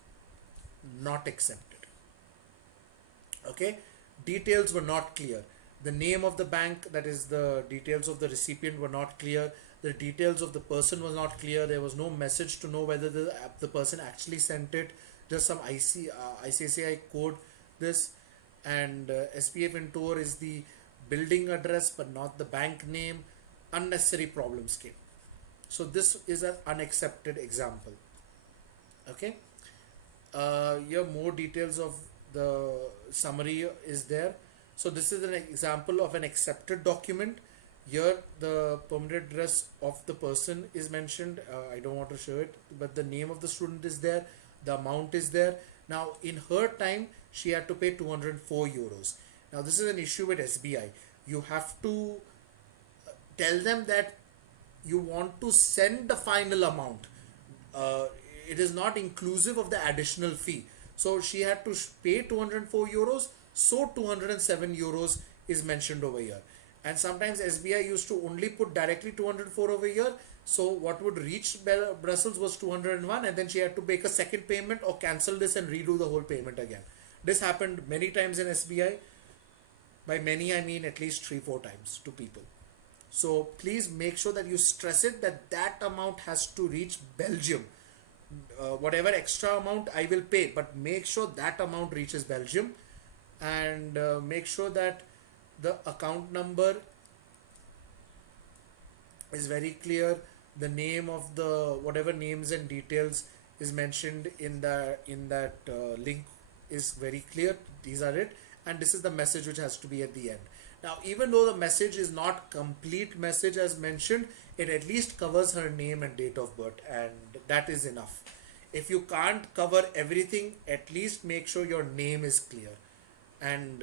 not accepted. Okay, details were not clear. The name of the bank, that is the details of the recipient, were not clear. The details of the person was not clear. There was no message to know whether the person actually sent it. Just some ICICI code. This and SPF in tour is the building address but not the bank name. Unnecessary problems came. So this is an unaccepted example. Okay. Here more details of the summary is there. So this is an example of an accepted document. Here the permanent address of the person is mentioned. I don't want to show it, but the name of the student is there, the amount is there. Now in her time she had to pay 204 euros. Now this is an issue with SBI. You have to tell them that you want to send the final amount. uh, it is not inclusive of the additional fee. So she had to pay 204 euros, so 207 euros is mentioned over here. And sometimes SBI used to only put directly 204 over here. So what would reach Brussels was 201, and then she had to make a second payment or cancel this and redo the whole payment again. This happened many times in SBI. By many, I mean at least 3-4 times to people. So please make sure that you stress it that that amount has to reach Belgium. Whatever extra amount I will pay, but make sure that amount reaches Belgium, and make sure that the account number is very clear. The name of the whatever names and details is mentioned in that link is very clear. These are it, and this is the message which has to be at the end. Now, even though the message is not complete message as mentioned, it at least covers her name and date of birth, and that is enough. If you can't cover everything, at least make sure your name is clear, and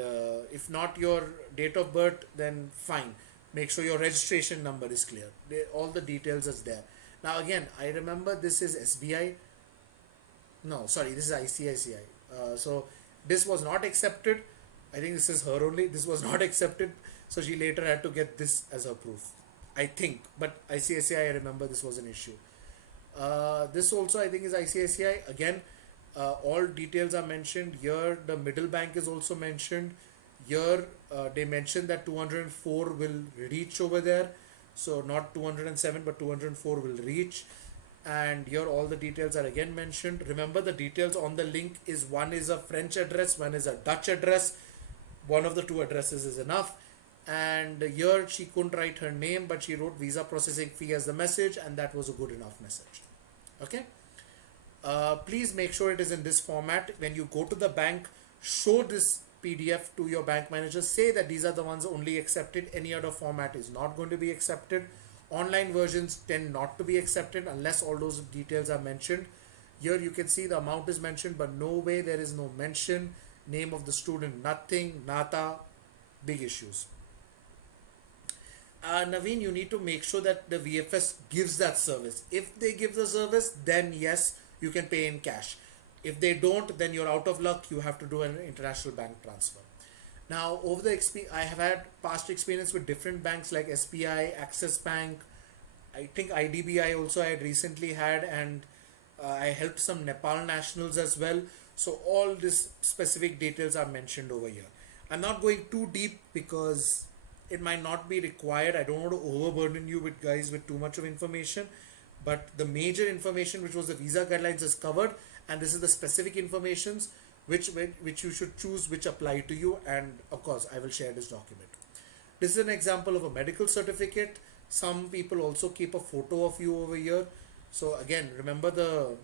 if not your date of birth, then fine. Make sure your registration number is clear. All the details is there. Now again, I remember this is SBI. No, sorry, this is ICICI. So this was not accepted. I think this is her only. This was not accepted. So she later had to get this as her proof, I think. But ICICI, I remember this was an issue. This also I think is ICICI. Again, all details are mentioned. Here the middle bank is also mentioned. Here they mentioned that 204 will reach over there. So not 207 but 204 will reach. And here all the details are again mentioned. Remember, the details on the link is one is a French address, one is a Dutch address. One of the two addresses is enough. And here she couldn't write her name, but she wrote visa processing fee as the message, and that was a good enough message. Okay. Please make sure it is in this format. When you go to the bank, show this PDF to your bank manager. Say that these are the ones only accepted. Any other format is not going to be accepted. Online versions tend not to be accepted unless all those details are mentioned. Here you can see the amount is mentioned, but no way, there is no mention. Name of the student, nothing, nada. Big issues. Naveen, you need to make sure that the VFS gives that service. If they give the service, then yes, you can pay in cash. If they don't, then you're out of luck. You have to do an international bank transfer. Now, over the I have had past experience with different banks like SBI, Axis Bank. I think IDBI also I had recently had, and I helped some Nepal nationals as well. So all these specific details are mentioned over here. I'm not going too deep because it might not be required. I don't want to overburden you with guys with too much of information, but the major information which was the visa guidelines is covered, and this is the specific informations which you should choose which apply to you, and of course I will share this document. This is an example of a medical certificate. Some people also keep a photo of you over here. So again, remember the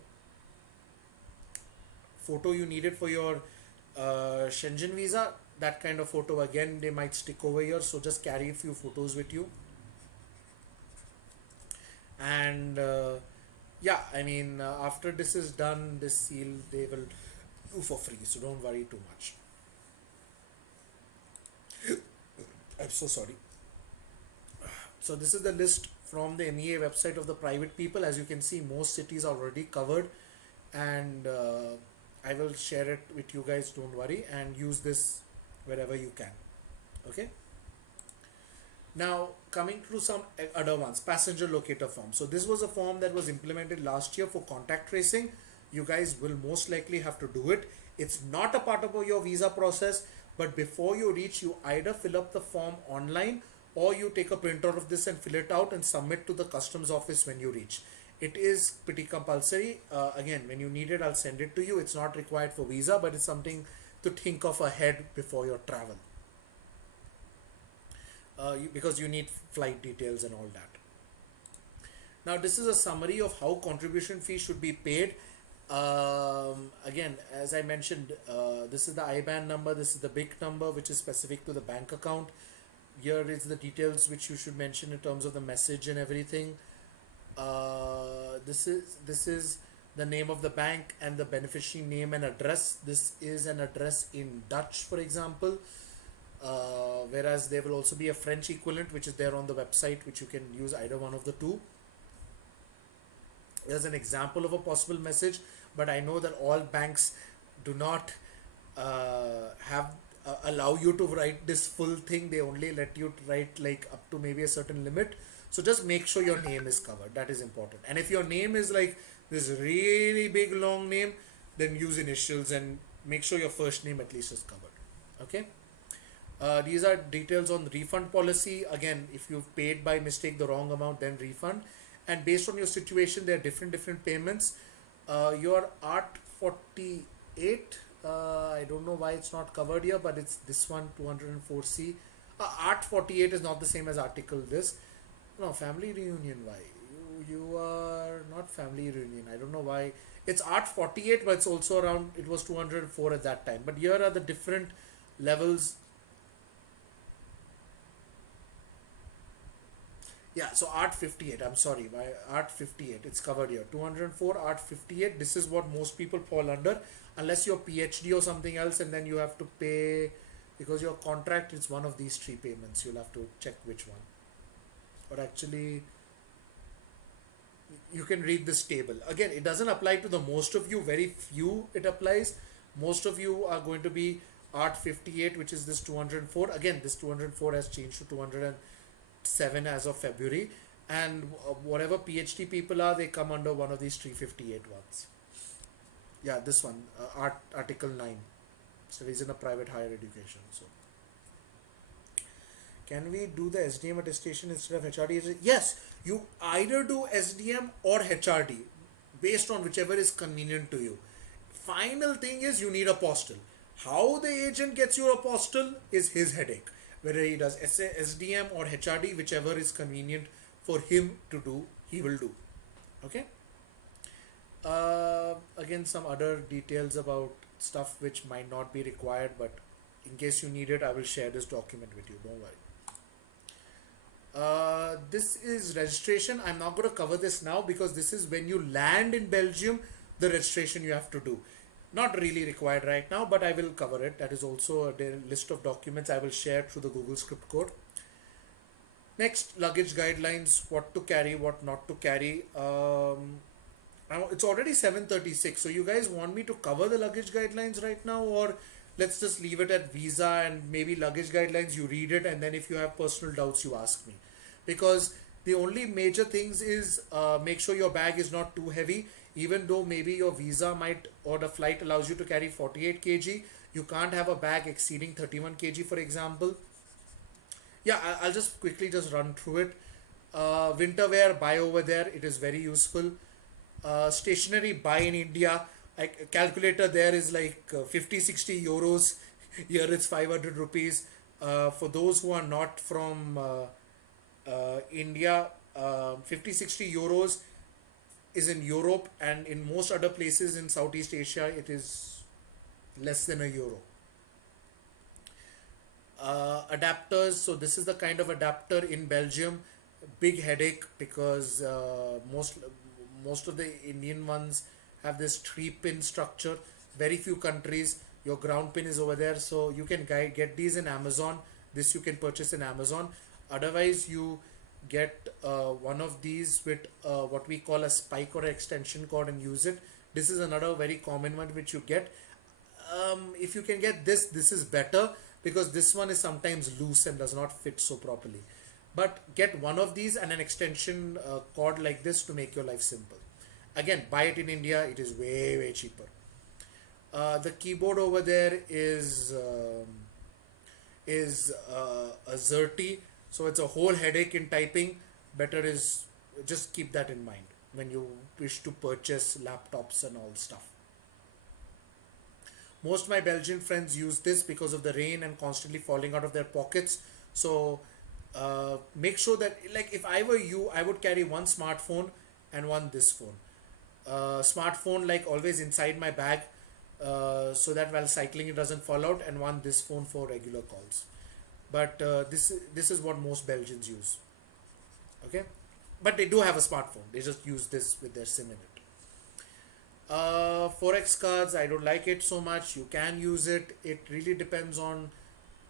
photo you needed for your Schengen visa, that kind of photo again they might stick over here, so just carry a few photos with you. And yeah, I mean after this is done, this seal they will do for free, so don't worry too much. I'm so sorry. So this is the list from the MEA website of the private people. As you can see, most cities are already covered, and I will share it with you guys, don't worry, and use this wherever you can. Okay. Now coming to some other ones, passenger locator form. So this was a form that was implemented last year for contact tracing. You guys will most likely have to do it. It's not a part of your visa process, but before you reach, you either fill up the form online or you take a printout of this and fill it out and submit to the customs office when you reach. It is pretty compulsory. Again, when you need it, I'll send it to you. It's not required for visa, but it's something to think of ahead before your travel. Because you need flight details and all that. Now, this is a summary of how contribution fee should be paid. Again, as I mentioned, this is the IBAN number, this is the big number which is specific to the bank account. Here is the details which you should mention in terms of the message and everything. This is the name of the bank and the beneficiary name and address. This is an address in Dutch, for example. Whereas there will also be a French equivalent which is there on the website, which you can use either one of the two. There's an example of a possible message, but I know that all banks do not have allow you to write this full thing. They only let you write like up to maybe a certain limit. So just make sure your name is covered. That is important. And if your name is like this really big long name, then use initials and make sure your first name at least is covered. Okay. These are details on refund policy. Again, if you've paid by mistake the wrong amount, then refund. And based on your situation, there are different payments. Your Art 48, I don't know why it's not covered here, but it's this one, 204C. Art 48 is not the same as article this. No, family reunion, why? You are not family reunion. I don't know why. It's Art 48, but it's also around, it was 204 at that time. But here are the different levels. Yeah, so Art 58, I'm sorry, why Art 58, it's covered here. 204, Art 58, this is what most people fall under, unless you're PhD or something else, and then you have to pay, because your contract is one of these three payments, you'll have to check which one. Or actually, you can read this table. Again, it doesn't apply to the most of you, very few it applies. Most of you are going to be Art 58, which is this 204. Again, this 204 has changed to 207 as of February, and whatever PhD people are, they come under one of these 358 ones. Yeah, this one, Article 9, studies in a private higher education. So can we do the SDM attestation instead of HRD? Yes, you either do SDM or HRD based on whichever is convenient to you. Final thing is you need a postal. How the agent gets you a postal is his headache. Whether he does SDM or HRD, whichever is convenient for him to do, he will do. Okay. Again, some other details about stuff which might not be required, but in case you need it, I will share this document with you. Don't worry. This is registration. I'm not going to cover this now because this is when you land in Belgium, the registration you have to do. Not really required right now, but I will cover it. That is also a list of documents I will share through the Google Script code. Next, luggage guidelines, what to carry, what not to carry. Now it's already 7:36, so you guys want me to cover the luggage guidelines right now, or let's just leave it at visa and maybe luggage guidelines, you read it, and then if you have personal doubts, you ask me. Because the only major things is make sure your bag is not too heavy. Even though maybe your visa might or the flight allows you to carry 48 kg, you can't have a bag exceeding 31 kg, for example. Yeah, I'll just quickly just run through it. Winter wear, buy over there. It is very useful. Stationery, buy in India. Like calculator there is like 50-60 euros. Here it's 500 rupees. For those who are not from India, 50-60 euros is in Europe, and in most other places in Southeast Asia it is less than €1. Adapters, so this is the kind of adapter in Belgium. Big headache because most of the Indian ones have this 3-pin structure. Very few countries your ground pin is over there, so you can get these in Amazon. This you can purchase in Amazon. Otherwise you get one of these with what we call a spike or extension cord and use it. This is another very common one which you get. If you can get this, this is better because this one is sometimes loose and does not fit so properly. But get one of these and an extension cord like this to make your life simple. Again, buy it in India, it is way cheaper. The keyboard over there is a ZERTY, so it's a whole headache in typing. Better is just keep that in mind when you wish to purchase laptops and all stuff. Most of my Belgian friends use this because of the rain and constantly falling out of their pockets. So make sure that, like, if I were you, I would carry one smartphone and one this phone. Smartphone like always inside my bag, so that while cycling it doesn't fall out, and one this phone for regular calls. But this is what most Belgians use. Okay, but they do have a smartphone. They just use this with their SIM in it. Forex cards, I don't like it so much. You can use it. It really depends on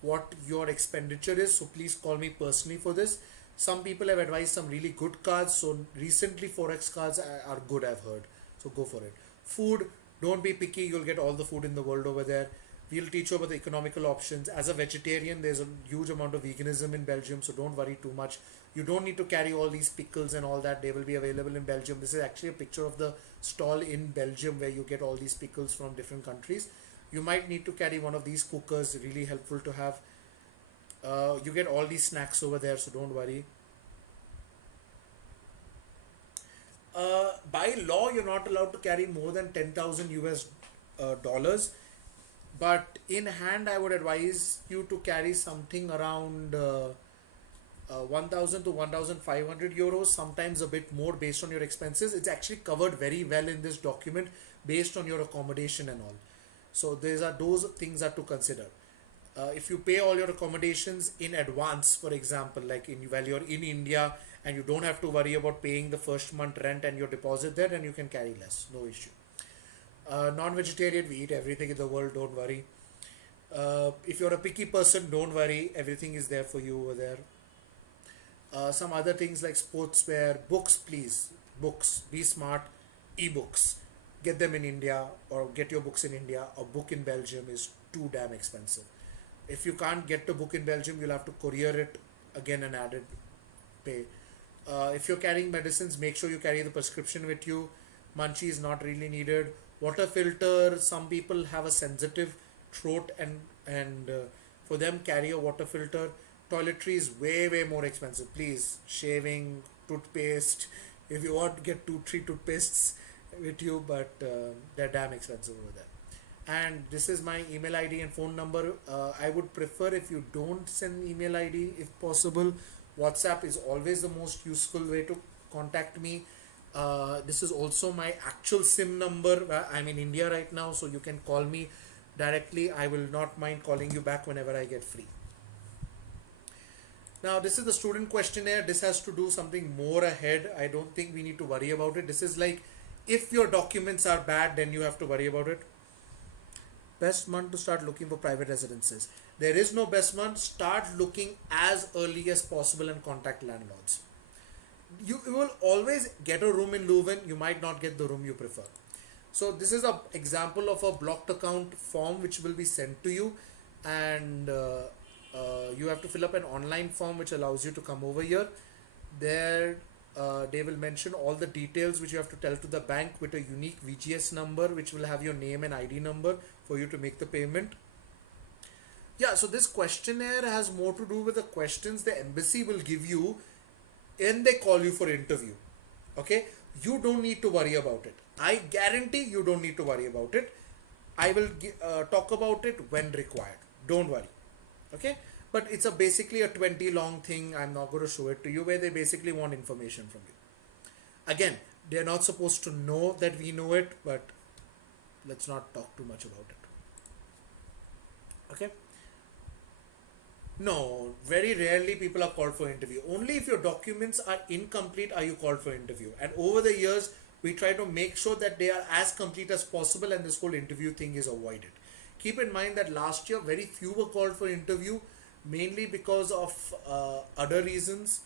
what your expenditure is. So please call me personally for this. Some people have advised some really good cards. So recently Forex cards are good, I've heard. So go for it. Food, don't be picky. You'll get all the food in the world over there. We'll teach you about the economical options. As a vegetarian, there's a huge amount of veganism in Belgium, so don't worry too much. You don't need to carry all these pickles and all that. They will be available in Belgium. This is actually a picture of the stall in Belgium where you get all these pickles from different countries. You might need to carry one of these cookers, really helpful to have. You get all these snacks over there, so don't worry. By law, you're not allowed to carry more than 10,000 US dollars. But in hand, I would advise you to carry something around 1000 to 1500 euros, sometimes a bit more based on your expenses. It's actually covered very well in this document based on your accommodation and all. So these are those things are to consider. If you pay all your accommodations in advance, for example, like while you're in India and you don't have to worry about paying the first month rent and your deposit there, then you can carry less, no issue. Non-vegetarian, we eat everything in the world, don't worry. If you're a picky person, don't worry, everything is there for you over there. Some other things like sportswear, books, please, books, be smart, ebooks, get them in India or get your books in India. A book in Belgium is too damn expensive. If you can't get the book in Belgium, you'll have to courier it again and added pay. If you're carrying medicines, make sure you carry the prescription with you. Munchie is not really needed. Water filter, some people have a sensitive throat and for them carry a water filter. Toiletry is way more expensive. Please, shaving, toothpaste, if you want to get 2-3 toothpastes with you, but they're damn expensive over there. And this is my email ID and phone number. I would prefer if you don't send email ID if possible. WhatsApp is always the most useful way to contact me. This is also my actual SIM number. I'm in India right now, so you can call me directly. I will not mind calling you back whenever I get free. Now, this is the student questionnaire. This has to do something more ahead. I don't think we need to worry about it. This is like, if your documents are bad, then you have to worry about it. Best month to start looking for private residences. There is no best month. Start looking as early as possible and contact landlords. You will always get a room in Leuven. You might not get the room you prefer. So this is an example of a blocked account form which will be sent to you, and you have to fill up an online form which allows you to come over here. There they will mention all the details which you have to tell to the bank with a unique VGS number which will have your name and ID number for you to make the payment. Yeah, so this questionnaire has more to do with the questions the embassy will give you when they call you for interview. Okay, you don't need to worry about it. I guarantee you don't need to worry about it. I will talk about it when required. Don't worry. Okay, but it's basically a 20 long thing. I'm not going to show it to you, where they basically want information from you. Again, they're not supposed to know that we know it, but let's not talk too much about it. Okay. No, very rarely people are called for interview. Only if your documents are incomplete are you called for interview. And over the years, we try to make sure that they are as complete as possible and this whole interview thing is avoided. Keep in mind that last year, very few were called for interview, mainly because of other reasons,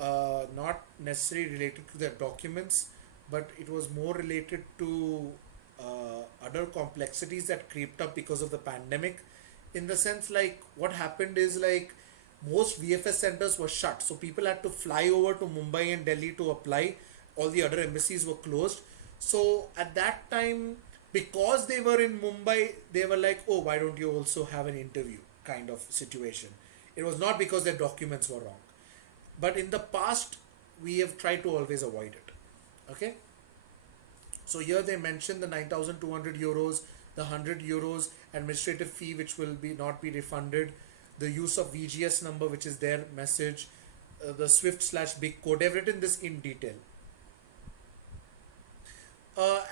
not necessarily related to their documents. but it was more related to other complexities that creeped up because of the pandemic. In the sense, like, what happened is, like, most VFS centers were shut, so people had to fly over to Mumbai and Delhi to apply. All the other embassies were closed. So at that time, because they were in Mumbai, they were like, oh, why don't you also have an interview, kind of situation. It was not because their documents were wrong. But in the past, we have tried to always avoid it. Okay? So here they mention the 9,200 euros, the 100 euros administrative fee which will be not be refunded, the use of VGS number which is their message, the Swift slash big code. They've written this in detail.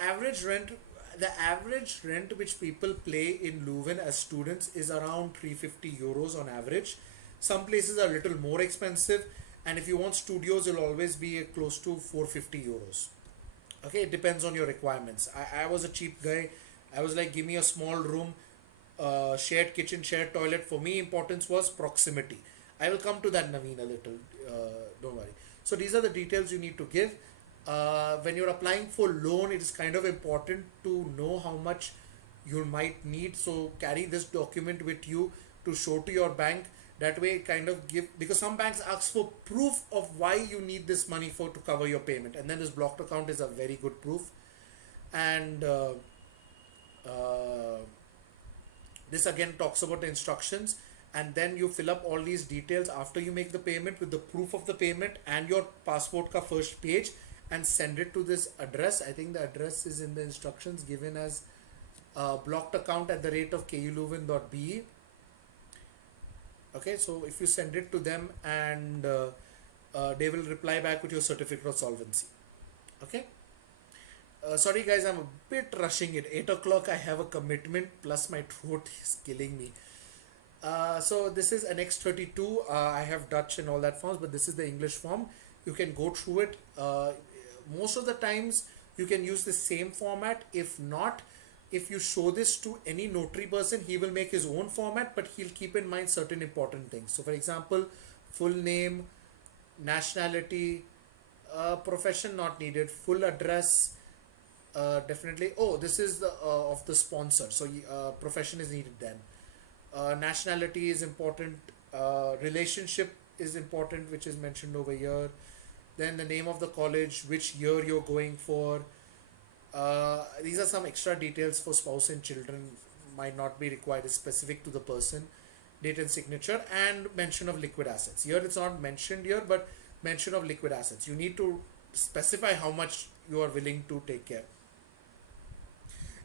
Average rent, the average rent which people pay in Leuven as students is around 350 euros on average. Some places are a little more expensive, and if you want studios, it'll always be close to 450 euros. Okay, it depends on your requirements. I was a cheap guy. I was like, give me a small room, shared kitchen, shared toilet. For me, importance was proximity. I will come to that, Naveen, a little. Don't worry. So these are the details you need to give. When you're applying for loan, it is kind of important to know how much you might need. So carry this document with you to show to your bank. That way, it kind of give, because some banks ask for proof of why you need this money for to cover your payment, and then this blocked account is a very good proof. And uh, this again talks about the instructions, and then you fill up all these details after you make the payment with the proof of the payment and your passport ka first page, and send it to this address. I think the address is in the instructions given as blocked account at the rate of kuleuven.be. Okay, so if you send it to them, and they will reply back with your certificate of solvency. Okay. Sorry guys, I'm a bit rushing it. 8 o'clock I have a commitment, plus my throat is killing me. So this is an X32. I have Dutch and all that forms, but this is the English form. You can go through it. Most of the times you can use the same format. If not, if you show this to any notary person, he will make his own format, but he'll keep in mind certain important things. So for example, full name, nationality, profession not needed, full address, definitely. Oh, this is the of the sponsor, so profession is needed then. Nationality is important. Relationship is important, which is mentioned over here. Then the name of the college, which year you're going for. These are some extra details for spouse and children, might not be required, is specific to the person. Date and signature, and mention of liquid assets. Here it's not mentioned here, but mention of liquid assets. You need to specify how much you are willing to take care.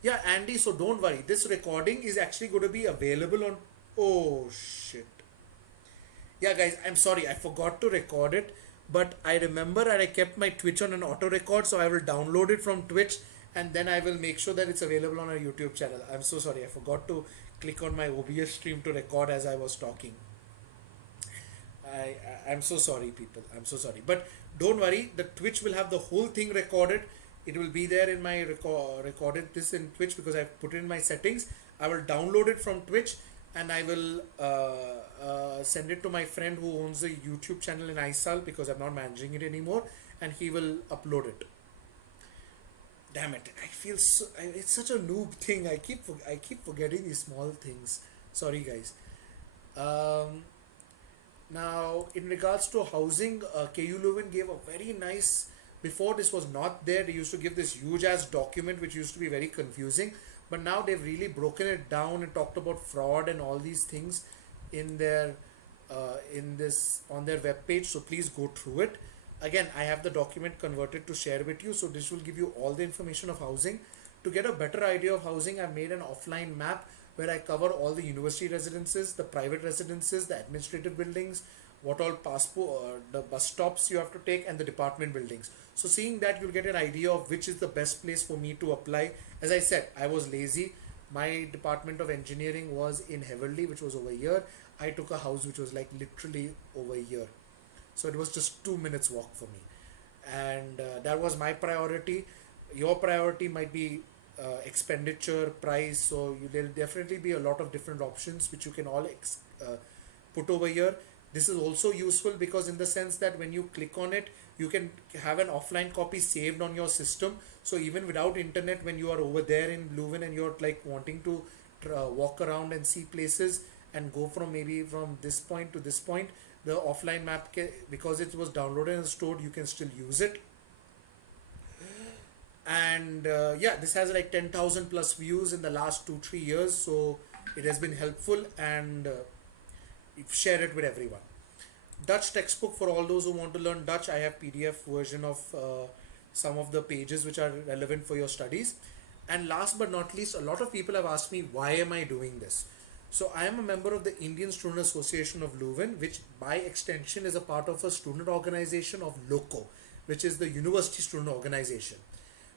Yeah, Andy, so don't worry. This recording is actually going to be available on. Oh, shit. Yeah, guys, I'm sorry. I forgot to record it. But I remember that I kept my Twitch on an auto record. So I will download it from Twitch. And then I will make sure that it's available on our YouTube channel. I'm so sorry. I forgot to click on my OBS stream to record as I was talking. I, I'm so sorry, people. I'm so sorry. But don't worry. The Twitch will have the whole thing recorded. It will be there in my recorded this in Twitch, because I've put in my settings. I will download it from Twitch, and I will send it to my friend who owns a YouTube channel in Aisal, because I'm not managing it anymore, and he will upload it. Damn it! I feel so. It's such a noob thing. I keep forgetting these small things. Sorry, guys. Um, Now, in regards to housing, KU Leuven gave a very nice. Before this was not there, they used to give this huge ass document which used to be very confusing. But now they've really broken it down and talked about fraud and all these things in their in this on their web page. So please go through it. Again, I have the document converted to share with you. So this will give you all the information of housing. To get a better idea of housing, I've made an offline map where I cover all the university residences, the private residences, the administrative buildings, what all passport, the bus stops you have to take, and the department buildings. So seeing that, you'll get an idea of which is the best place for me to apply. As I said, I was lazy. My department of engineering was in Heavenly, which was over here. I took a house which was like literally over here. So it was just 2 minutes walk for me. And that was my priority. Your priority might be expenditure, price. So there'll definitely be a lot of different options which you can all put over here. This is also useful because in the sense that when you click on it, You can have an offline copy saved on your system. So even without internet, when you are over there in Leuven and you're like wanting to walk around and see places and go from maybe from this point to this point, the offline map because it was downloaded and stored, you can still use it. And yeah, this has like 10,000 plus views in the last 2 3 years, so it has been helpful. And share it with everyone. Dutch textbook for all those who want to learn Dutch. I have PDF version of some of the pages which are relevant for your studies. And last but not least, a lot of people have asked me, why am I doing this? So I am a member of the Indian Student Association of Leuven, which by extension is a part of a student organization of LOCO, which is the University Student Organization.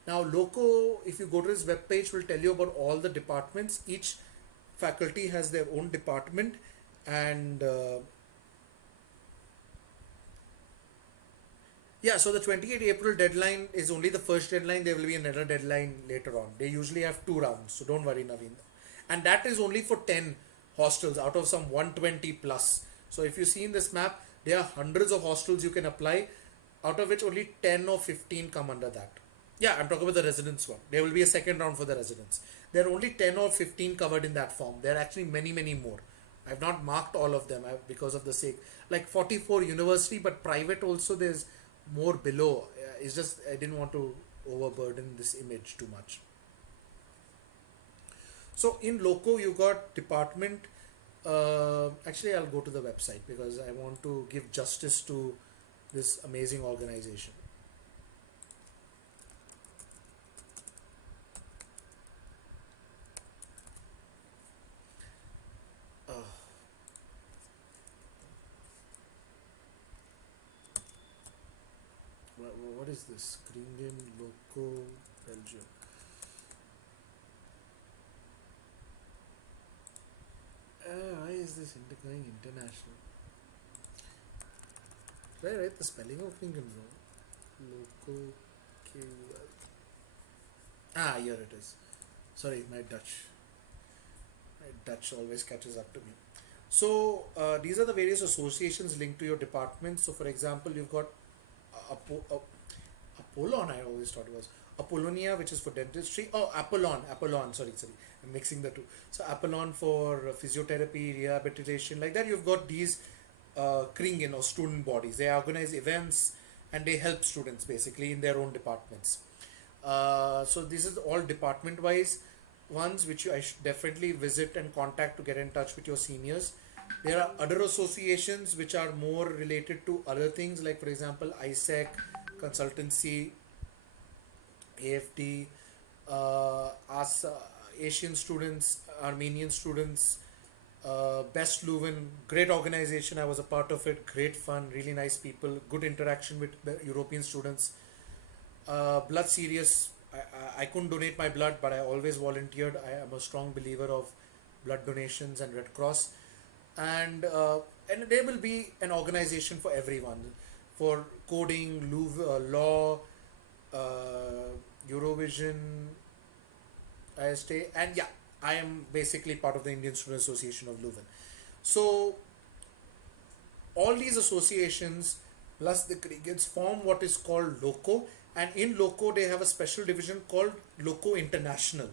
Now LOCO, if you go to this webpage, will tell you about all the departments. Each faculty has their own department, and yeah, so the 28th April deadline is only the first deadline. There will be another deadline later on. They usually have 2 rounds, so don't worry, Naveen. And that is only for 10 hostels out of some 120 plus. So if you see in this map, there are hundreds of hostels you can apply, out of which only 10 or 15 come under that. Yeah, I'm talking about the residence one. There will be a second round for the residents. There are only 10 or 15 covered in that form. There are actually many, many more. I've not marked all of them because of the sake. Like 44 university, but private also there's more below. It's just I didn't want to overburden this image too much. So in Loco, you got department. Actually, I'll go to the website because I want to give justice to this amazing organization. Uh, what is this? Green Loco, Belgium. Why is this going international? Did I write the spelling of Klingon wrong? Loco KUL. Ah, here it is. Sorry, my Dutch. My Dutch always catches up to me. So these are the various associations linked to your department. So for example, you've got Apollon, I always thought it was. Apollonia, which is for dentistry. Oh, Apollon, sorry. I'm mixing the two. So Apollon for physiotherapy, rehabilitation, like that. You've got these Kringen or student bodies. They organize events and they help students basically in their own departments. So this is all department wise ones which I should definitely visit and contact to get in touch with your seniors. There are other associations which are more related to other things, like for example ISEC, consultancy, AFD, Asian students, Armenian students, Best Leuven, great organization. I was a part of it. Great fun, really nice people, good interaction with the European students. Blood Serious. I couldn't donate my blood, but I always volunteered. I am a strong believer of blood donations and Red Cross, and there will be an organization for everyone, for coding, law, Eurovision, ISTA, and yeah, I am basically part of the Indian Student Association of Leuven. So all these associations plus the crickets form what is called LOCO, and in LOCO they have a special division called LOCO International.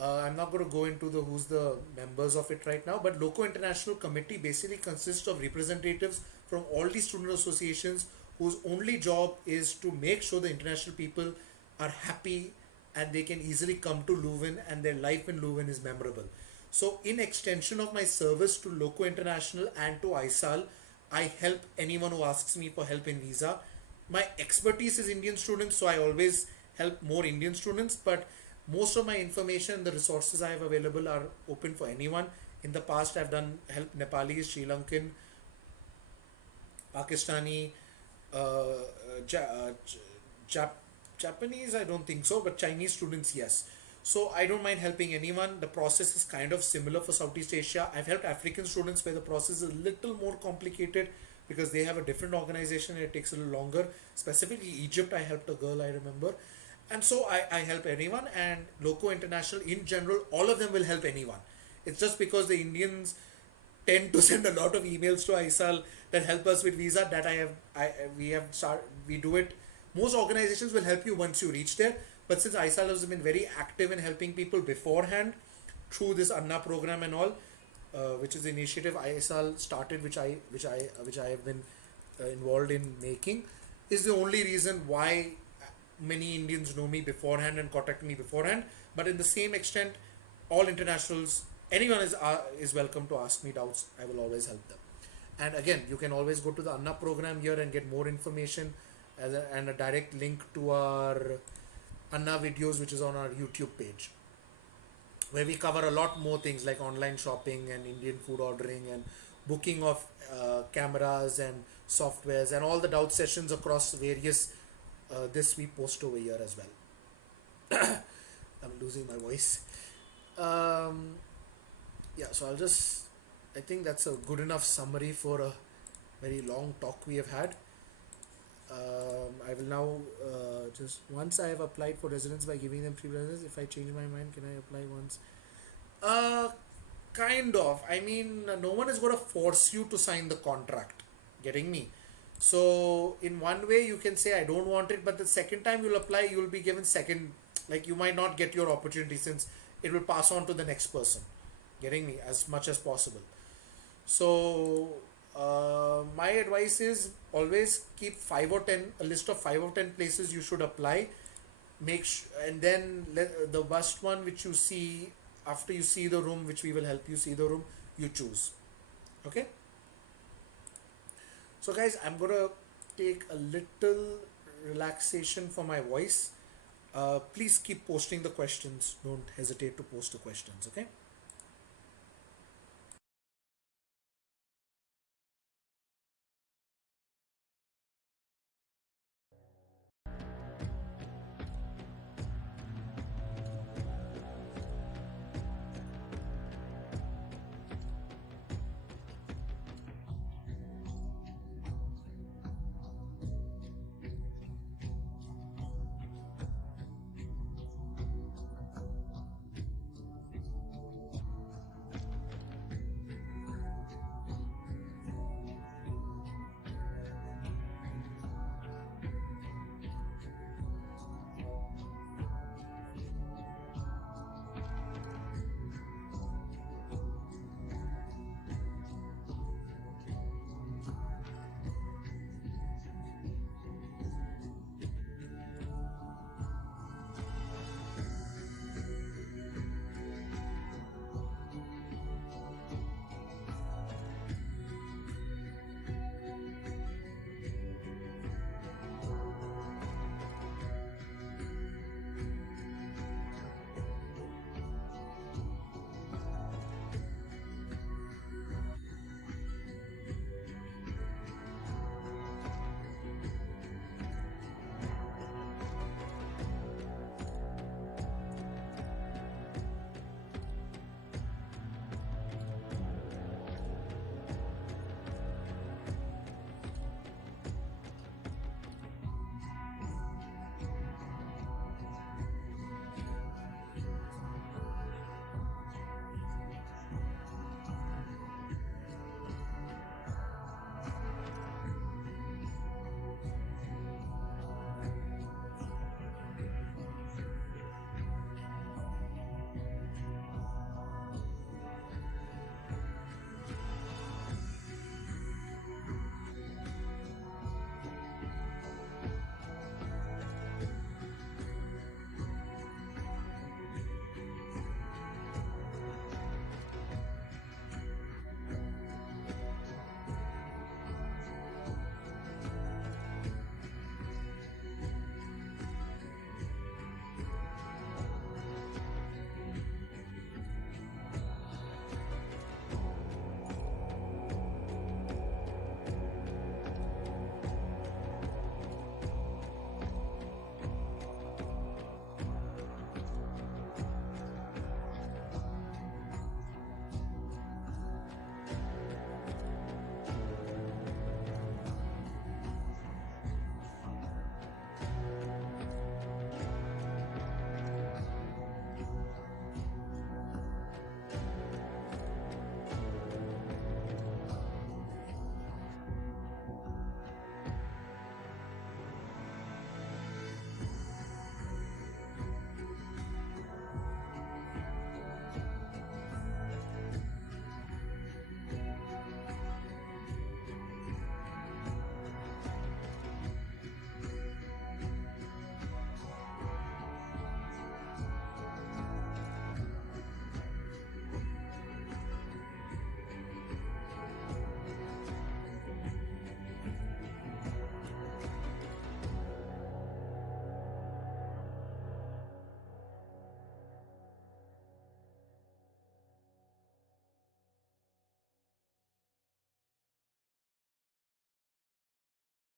I'm not going to go into the who's the members of it right now, but LOCO International Committee basically consists of representatives from all these student associations whose only job is to make sure the international people are happy and they can easily come to Leuven and their life in Leuven is memorable. So in extension of my service to LOCO International and to ISAL, I help anyone who asks me for help in visa. My expertise is Indian students, so I always help more Indian students, but most of my information, the resources I have available are open for anyone. In the past, I've done help Nepalese, Sri Lankan, Pakistani, Japanese, I don't think so, but Chinese students, yes. So I don't mind helping anyone. The process is kind of similar for Southeast Asia. I've helped African students where the process is a little more complicated because they have a different organization and it takes a little longer. Specifically, Egypt, I helped a girl, I remember. And so I help anyone, and LOCO International in general, all of them will help anyone. It's just because the Indians tend to send a lot of emails to ISAL that help us with visa. That we have we do it. Most organizations will help you once you reach there, but since ISAL has been very active in helping people beforehand through this Anna program and all, which is the initiative ISAL started, which I have been involved in making, is the only reason why many Indians know me beforehand and contact me beforehand. But in the same extent, all internationals, anyone is welcome to ask me doubts. I will always help them. And again, you can always go to the Anna program here and get more information and a direct link to our Anna videos, which is on our YouTube page, where we cover a lot more things like online shopping and Indian food ordering and booking of cameras and softwares and all the doubt sessions across various this we post over here as well. I'm losing my voice. Um, yeah, so I think that's a good enough summary for a very long talk we have had. I will now just once I have applied for residence by giving them free residence. If I change my mind, can I apply once? Uh, kind of. I mean, no one is going to force you to sign the contract. Getting me? So, in one way, you can say, I don't want it, but the second time you'll apply, you'll be given second, like you might not get your opportunity since it will pass on to the next person. Getting me? As much as possible. So, my advice is always keep a list of 5 or 10 places you should apply. And then the worst one which you see after you see the room, which we will help you see the room, you choose. Okay. So, guys, I'm gonna take a little relaxation for my voice. Please keep posting the questions. Don't hesitate to post the questions. Okay.